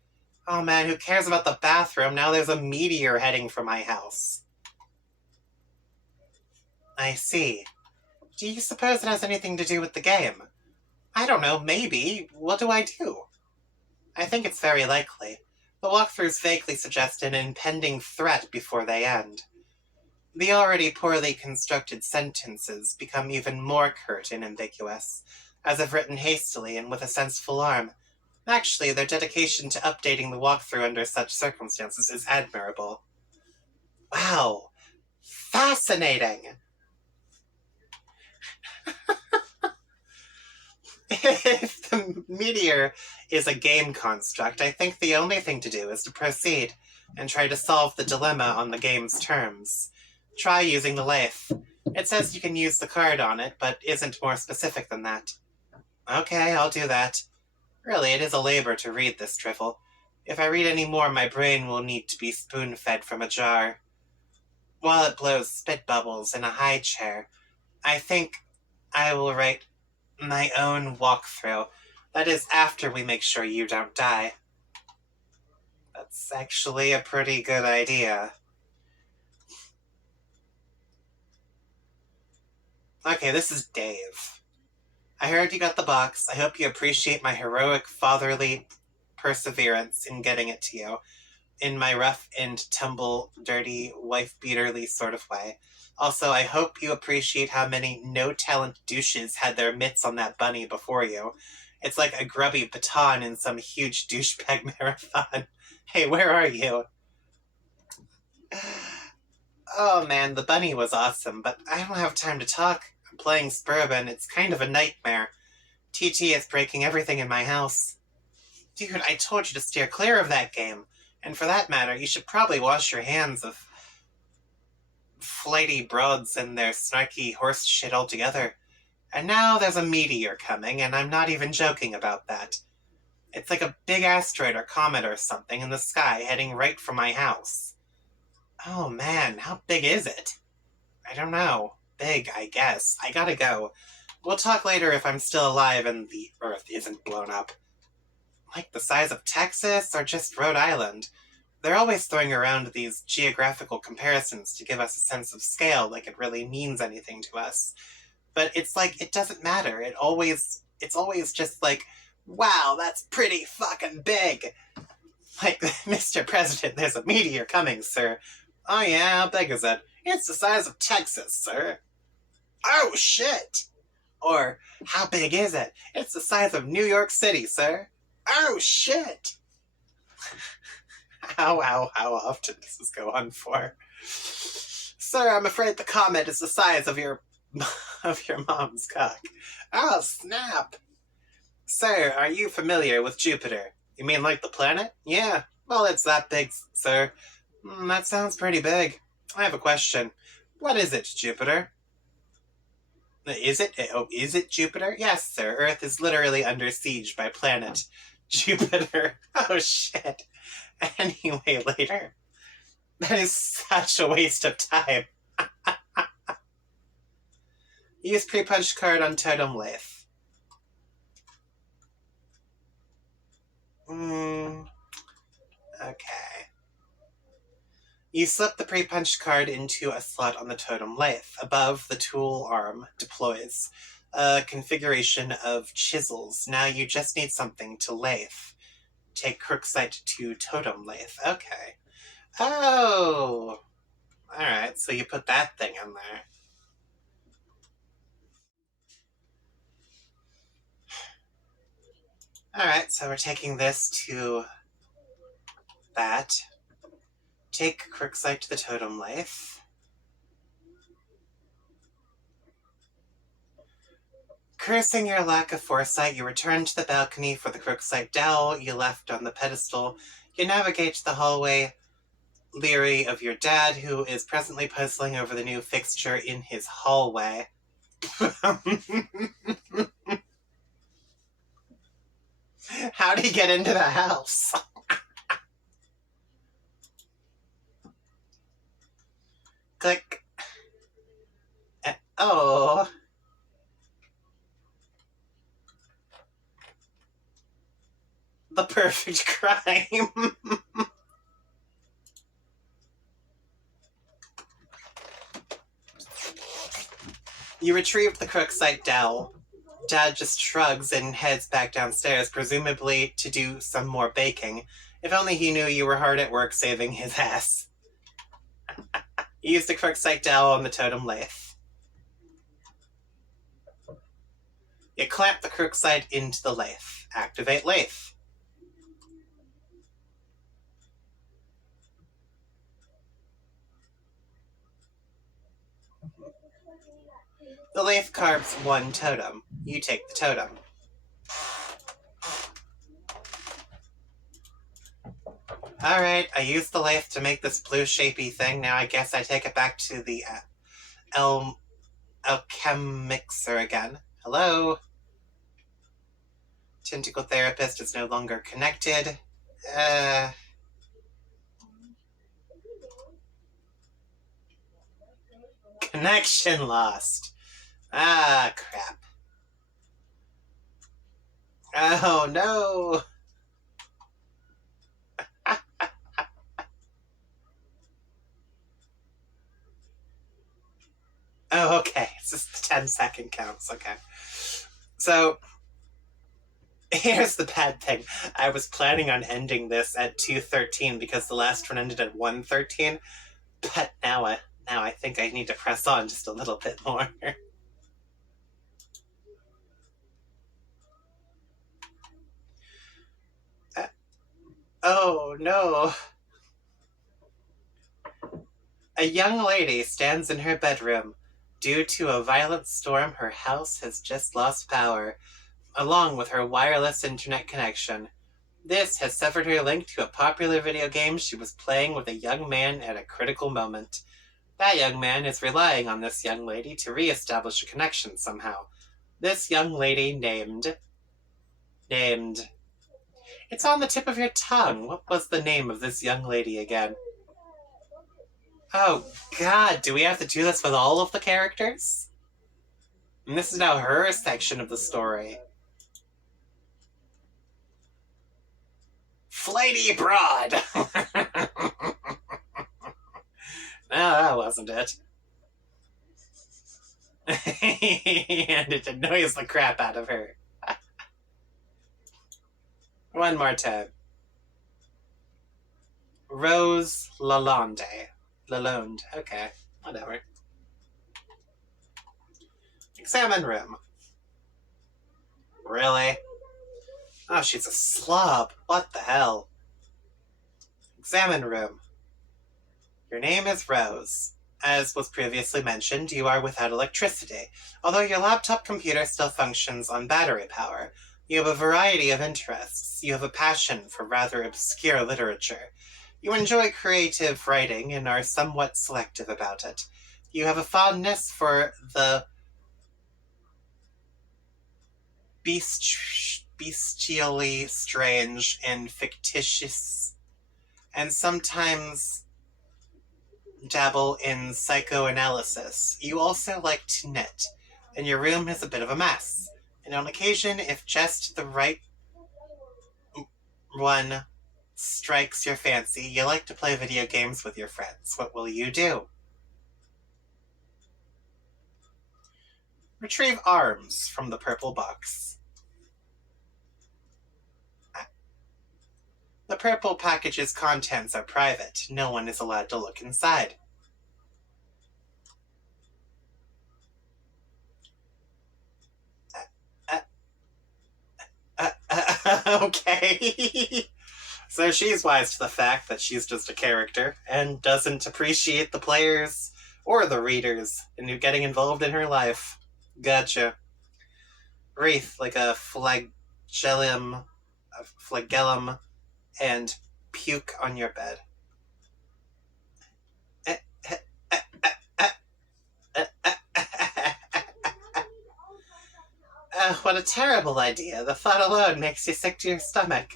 Oh man, who cares about the bathroom? Now there's a meteor heading for my house. I see. Do you suppose it has anything to do with the game? I don't know, maybe. What do I do? I think it's very likely. The walkthroughs vaguely suggest an impending threat before they end. The already poorly constructed sentences become even more curt and ambiguous, as if written hastily and with a sense of alarm. Actually, their dedication to updating the walkthrough under such circumstances is admirable. Wow! Fascinating! If the meteor is a game construct, I think the only thing to do is to proceed and try to solve the dilemma on the game's terms. Try using the lathe. It says you can use the card on it, but isn't more specific than that. Okay, I'll do that. Really, it is a labor to read this drivel. If I read any more, my brain will need to be spoon-fed from a jar. While it blows spit bubbles in a high chair, I think I will write my own walkthrough. That is after we make sure you don't die. That's actually a pretty good idea. Okay, this is Dave. I heard you got the box. I hope you appreciate my heroic fatherly perseverance in getting it to you, in my rough and tumble, dirty, wife-beaterly sort of way. Also, I hope you appreciate how many no-talent douches had their mitts on that bunny before you. It's like a grubby baton in some huge douchebag marathon. Hey, where are you? Oh man, the bunny was awesome, but I don't have time to talk. I'm playing Spurban. It's kind of a nightmare. TT is breaking everything in my house. Dude, I told you to steer clear of that game. And for that matter, you should probably wash your hands of flighty broads and their snarky horse shit altogether. And now there's a meteor coming, and I'm not even joking about that. It's like a big asteroid or comet or something in the sky heading right for my house. Oh man, how big is it? I don't know. Big, I guess. I gotta go. We'll talk later if I'm still alive and the Earth isn't blown up. Like the size of Texas or just Rhode Island? They're always throwing around these geographical comparisons to give us a sense of scale like it really means anything to us. But it's like, it doesn't matter. It's always just like, wow, that's pretty fucking big. Like, Mr. President, there's a meteor coming, sir. Oh yeah, how big is it? It's the size of Texas, sir. Oh shit! Or, how big is it? It's the size of New York City, sir. Oh shit! How often does this go on for? Sir, I'm afraid the comet is the size of your mom's cock. Oh, snap! Sir, are you familiar with Jupiter? You mean like the planet? Yeah. Well, it's that big, sir. That sounds pretty big. I have a question. What is it, Jupiter? Is it Jupiter? Yes, sir. Earth is literally under siege by planet Jupiter. Oh, shit. Anyway, later. That is such a waste of time. Use pre-punch card on Totem Lathe. Okay. You slip the pre-punched card into a slot on the Totem Lathe. Above, the tool arm deploys a configuration of chisels. Now you just need something to lathe. Take Crooksight to Totem Lathe. Okay. Oh! Alright, so you put that thing in there. Alright, so we're taking this to that. Take Crooksight to the Totem Lathe. Cursing your lack of foresight, you return to the balcony for the Crooksight dowel you left on the pedestal. You navigate the hallway, leery of your dad, who is presently puzzling over the new fixture in his hallway. How'd he get into the house? Click. Oh. The perfect crime. You retrieved the Crooksight dowel. Dad just shrugs and heads back downstairs, presumably to do some more baking. If only he knew you were hard at work saving his ass. You used the Crooksight dowel on the Totem Lathe. You clamp the Crooksight into the lathe. Activate lathe. The lathe carves one totem. You take the totem. Alright, I used the lathe to make this blue shapey thing. Now I guess I take it back to the alchemixer again. Hello? Tentacle therapist is no longer connected. Connection lost. Ah, crap. Oh, no. Oh, okay. It's just the 10-second counts. Okay. So, here's the bad thing. I was planning on ending this at 2:13 because the last one ended at 1:13, but now I think I need to press on just a little bit more. Oh, no. A young lady stands in her bedroom. Due to a violent storm, her house has just lost power, along with her wireless internet connection. This has severed her link to a popular video game she was playing with a young man at a critical moment. That young man is relying on this young lady to re-establish a connection somehow. This young lady named... It's on the tip of your tongue. What was the name of this young lady again? Oh, God, do we have to do this with all of the characters? And this is now her section of the story. Flighty Broad! No, that wasn't it. And it annoys the crap out of her. One more time. Rose Lalonde. Lalonde. Okay, whatever. Examine room. Really? Oh, she's a slob. What the hell? Examine room. Your name is Rose. As was previously mentioned, you are without electricity. Although your laptop computer still functions on battery power, you have a variety of interests. You have a passion for rather obscure literature. You enjoy creative writing and are somewhat selective about it. You have a fondness for the bestially strange and fictitious, and sometimes dabble in psychoanalysis. You also like to knit, and your room is a bit of a mess. And on occasion, if just the right one strikes your fancy, you like to play video games with your friends. What will you do? Retrieve arms from the purple box. The purple package's contents are private. No one is allowed to look inside. Okay. So she's wise to the fact that she's just a character and doesn't appreciate the players or the readers and getting involved in her life. Gotcha. Wreath, like a flagellum, and puke on your bed. What a terrible idea. The thought alone makes you sick to your stomach.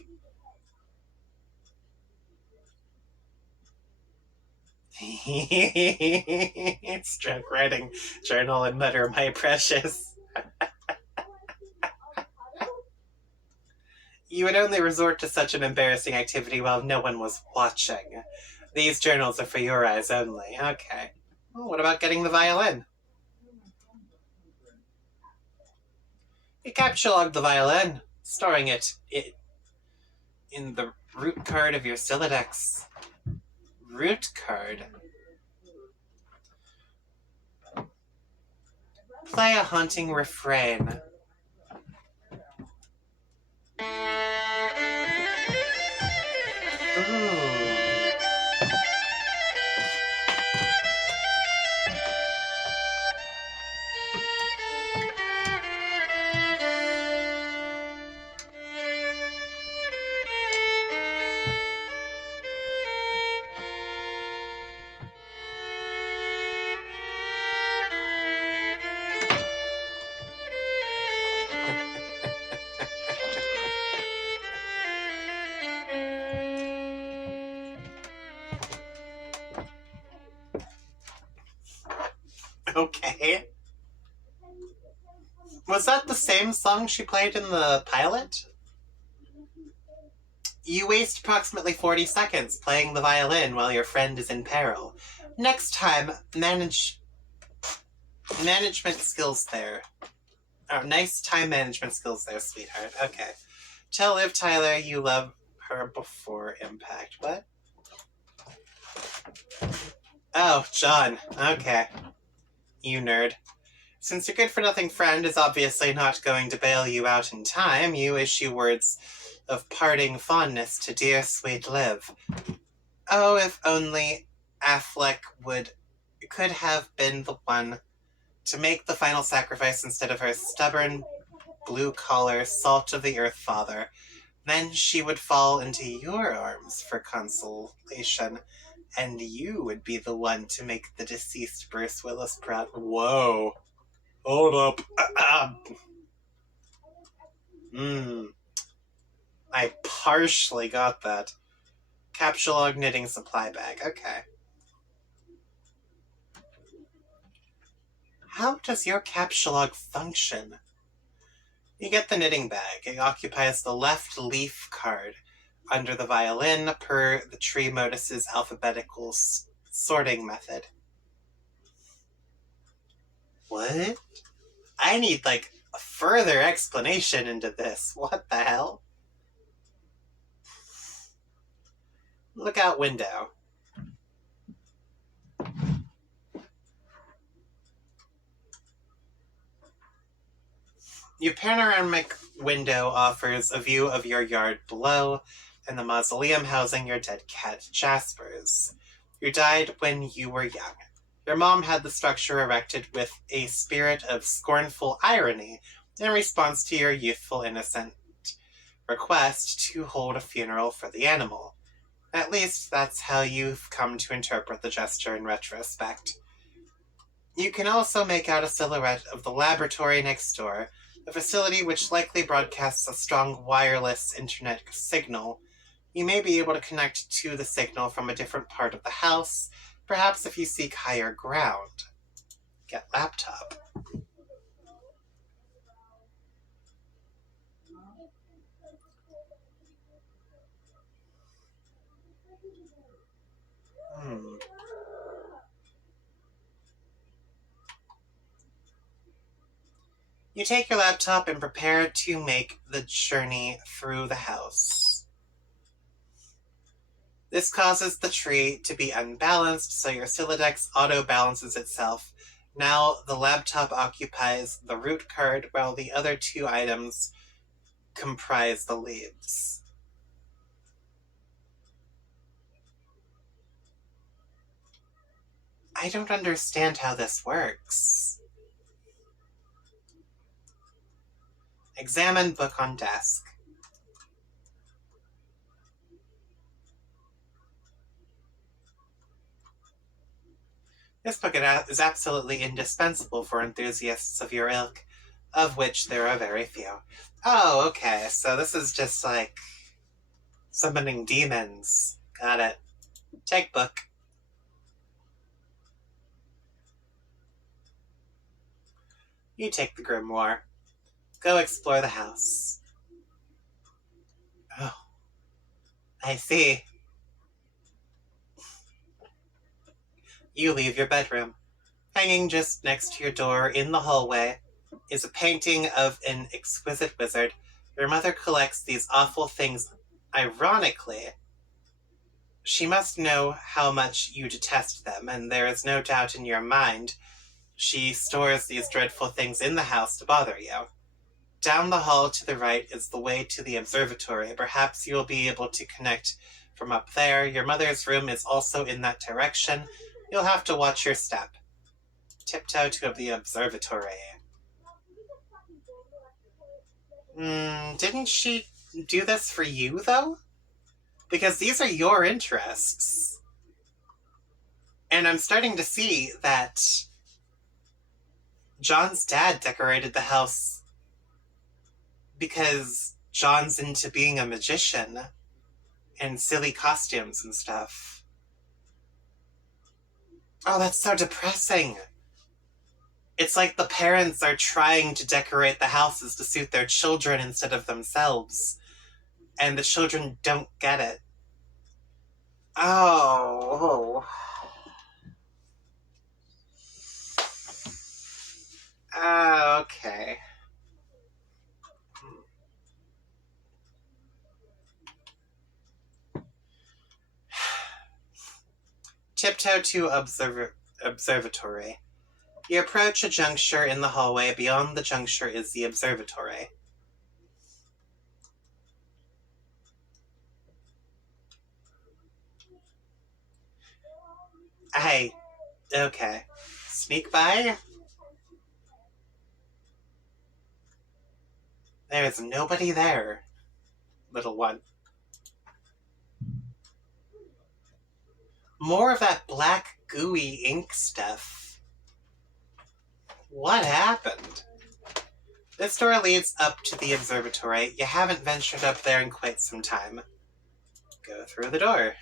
Stroke writing journal and mutter, my precious. You would only resort to such an embarrassing activity while no one was watching. These journals are for your eyes only. Okay. Well, what about getting the violin? You captured the violin, storing it in the root card of your Silodex. Root card? Play a haunting refrain. Ooh. Okay. Was that the same song she played in the pilot? You waste approximately 40 seconds playing the violin while your friend is in peril. Next time, management skills there. Oh, nice time management skills there, sweetheart. Okay. Tell Liv Tyler you love her before impact. What? Oh, John. Okay. You nerd. Since your good-for-nothing friend is obviously not going to bail you out in time, you issue words of parting fondness to dear sweet Liv. Oh, if only Affleck could have been the one to make the final sacrifice instead of her stubborn, blue-collar, salt-of-the-earth father. Then she would fall into your arms for consolation, and you would be the one to make the deceased Bruce Willis proud. Whoa. Hold up. I partially got that. Capsulog knitting supply bag. Okay. How does your capsulog function? You get the knitting bag. It occupies the left leaf card under the violin per the tree modus's alphabetical sorting method. What? I need, like, a further explanation into this. What the hell? Lookout window. Your panoramic window offers a view of your yard below and the mausoleum housing your dead cat Jasper's, who died when you were young. Your mom had the structure erected with a spirit of scornful irony in response to your youthful innocent request to hold a funeral for the animal. At least that's how you've come to interpret the gesture in retrospect. You can also make out a silhouette of the laboratory next door, a facility which likely broadcasts a strong wireless internet signal. You may be able to connect to the signal from a different part of the house, perhaps if you seek higher ground. Get laptop. You take your laptop and prepare to make the journey through the house. This causes the tree to be unbalanced, so your Siladex auto-balances itself. Now the laptop occupies the root card, while the other two items comprise the leaves. I don't understand how this works. Examine book on desk. This book is absolutely indispensable for enthusiasts of your ilk, of which there are very few. Oh, okay, so this is just like summoning demons. Got it. Take book. You take the grimoire. Go explore the house. Oh, I see. You leave your bedroom. Hanging just next to your door in the hallway is a painting of an exquisite wizard. Your mother collects these awful things ironically. She must know how much you detest them, and there is no doubt in your mind she stores these dreadful things in the house to bother you. Down the hall to the right is the way to the observatory. Perhaps you will be able to connect from up there. Your mother's room is also in that direction. You'll have to watch your step. Tiptoe to the observatory. Didn't she do this for you, though? Because these are your interests. And I'm starting to see that John's dad decorated the house because John's into being a magician and silly costumes and stuff. Oh, that's so depressing. It's like the parents are trying to decorate the houses to suit their children instead of themselves, and the children don't get it. Oh. Okay. Tiptoe to observatory. You approach a juncture in the hallway. Beyond the juncture is the observatory. Okay. Sneak by? There is nobody there, little one. More of that black, gooey ink stuff. What happened? This door leads up to the observatory. You haven't ventured up there in quite some time. Go through the door.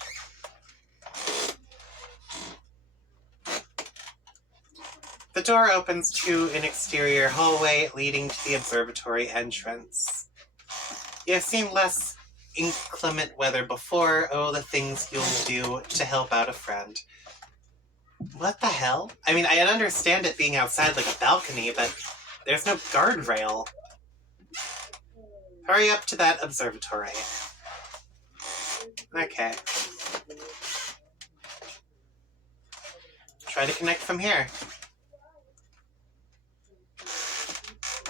The door opens to an exterior hallway leading to the observatory entrance. You have seen less inclement weather before. Oh, the things you'll do to help out a friend. What the hell? I mean, I understand it being outside like a balcony, but there's no guardrail. Hurry up to that observatory. Okay. Try to connect from here.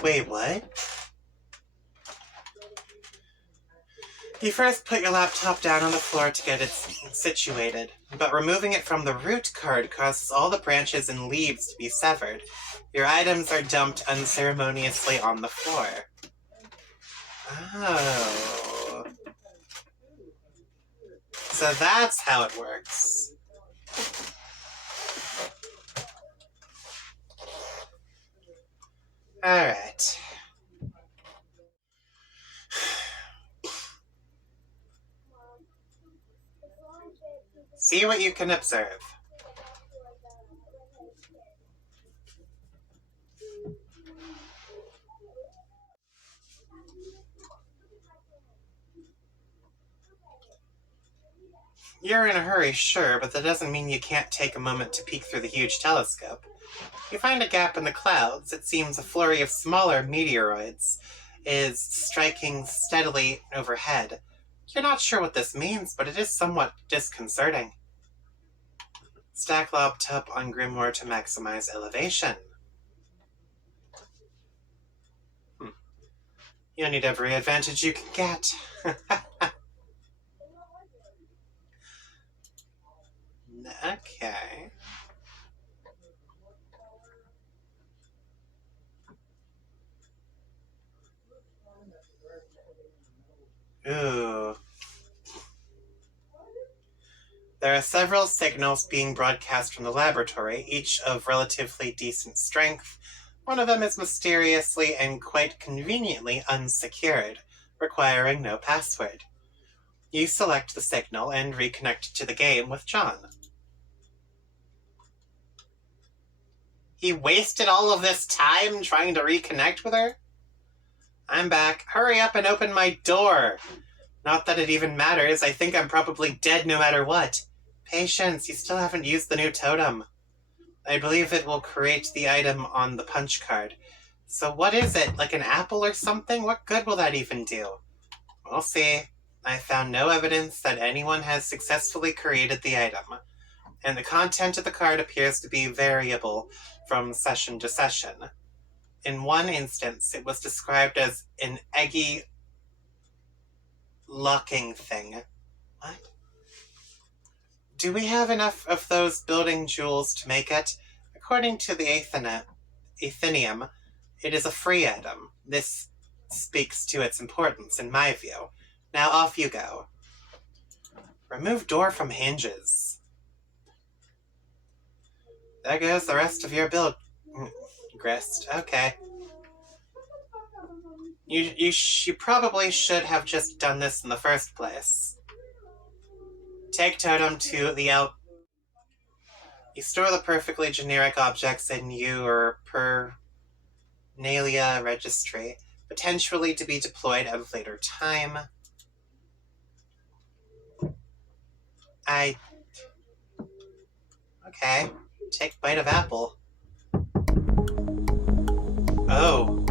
Wait, what? You first put your laptop down on the floor to get it situated, but removing it from the root card causes all the branches and leaves to be severed. Your items are dumped unceremoniously on the floor. Oh. So that's how it works. Alright. See what you can observe. You're in a hurry, sure, but that doesn't mean you can't take a moment to peek through the huge telescope. You find a gap in the clouds. It seems a flurry of smaller meteoroids is striking steadily overhead. You're not sure what this means, but it is somewhat disconcerting. Stack laptop on Grimoire to maximize elevation. You'll need every advantage you can get. Okay. Ooh. There are several signals being broadcast from the laboratory, each of relatively decent strength. One of them is mysteriously and quite conveniently unsecured, requiring no password. You select the signal and reconnect to the game with John. He wasted all of this time trying to reconnect with her? I'm back. Hurry up and open my door. Not that it even matters. I think I'm probably dead no matter what. Patience, you still haven't used the new totem. I believe it will create the item on the punch card. So what is it? Like an apple or something? What good will that even do? We'll see. I found no evidence that anyone has successfully created the item, and the content of the card appears to be variable from session to session. In one instance, it was described as an eggy locking thing. What? Do we have enough of those building jewels to make it? According to the Athenium, it is a free item. This speaks to its importance, in my view. Now off you go. Remove door from hinges. There goes the rest of your build. Grist. Okay. You probably should have just done this in the first place. Take totem to the You store the perfectly generic objects in your Pernalia registry, potentially to be deployed at a later time. Okay. Take bite of apple. Oh.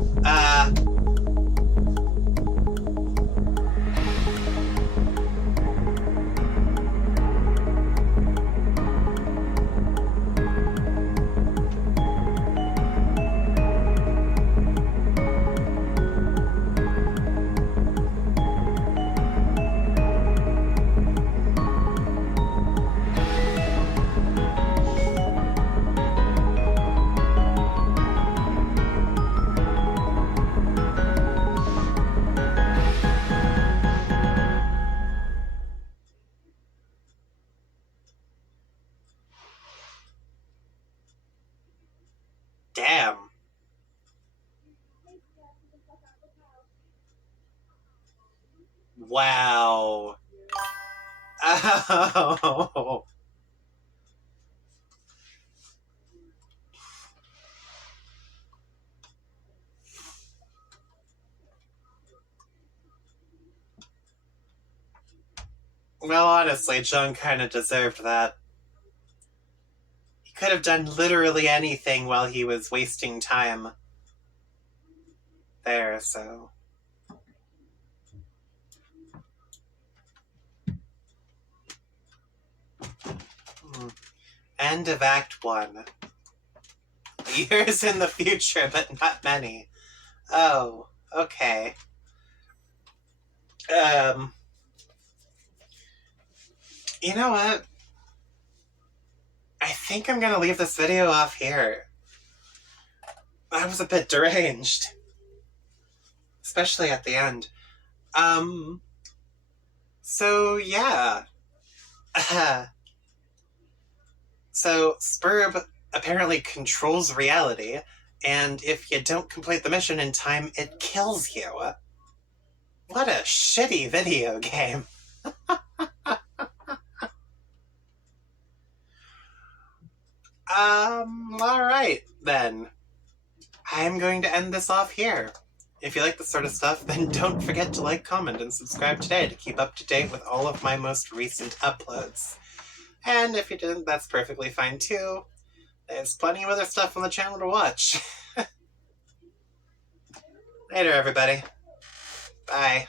Damn. Wow. Oh. Well, honestly, John kind of deserved that. He could have done literally anything while he was wasting time there, so. End of Act 1. Years in the future, but not many. Oh, okay. You know what? I think I'm gonna leave this video off here. I was a bit deranged. Especially at the end. So yeah. So Spurb apparently controls reality, and if you don't complete the mission in time, it kills you. What a shitty video game. Alright then. I'm going to end this off here. If you like this sort of stuff, then don't forget to like, comment, and subscribe today to keep up to date with all of my most recent uploads. And if you didn't, that's perfectly fine too. There's plenty of other stuff on the channel to watch. Later, everybody. Bye.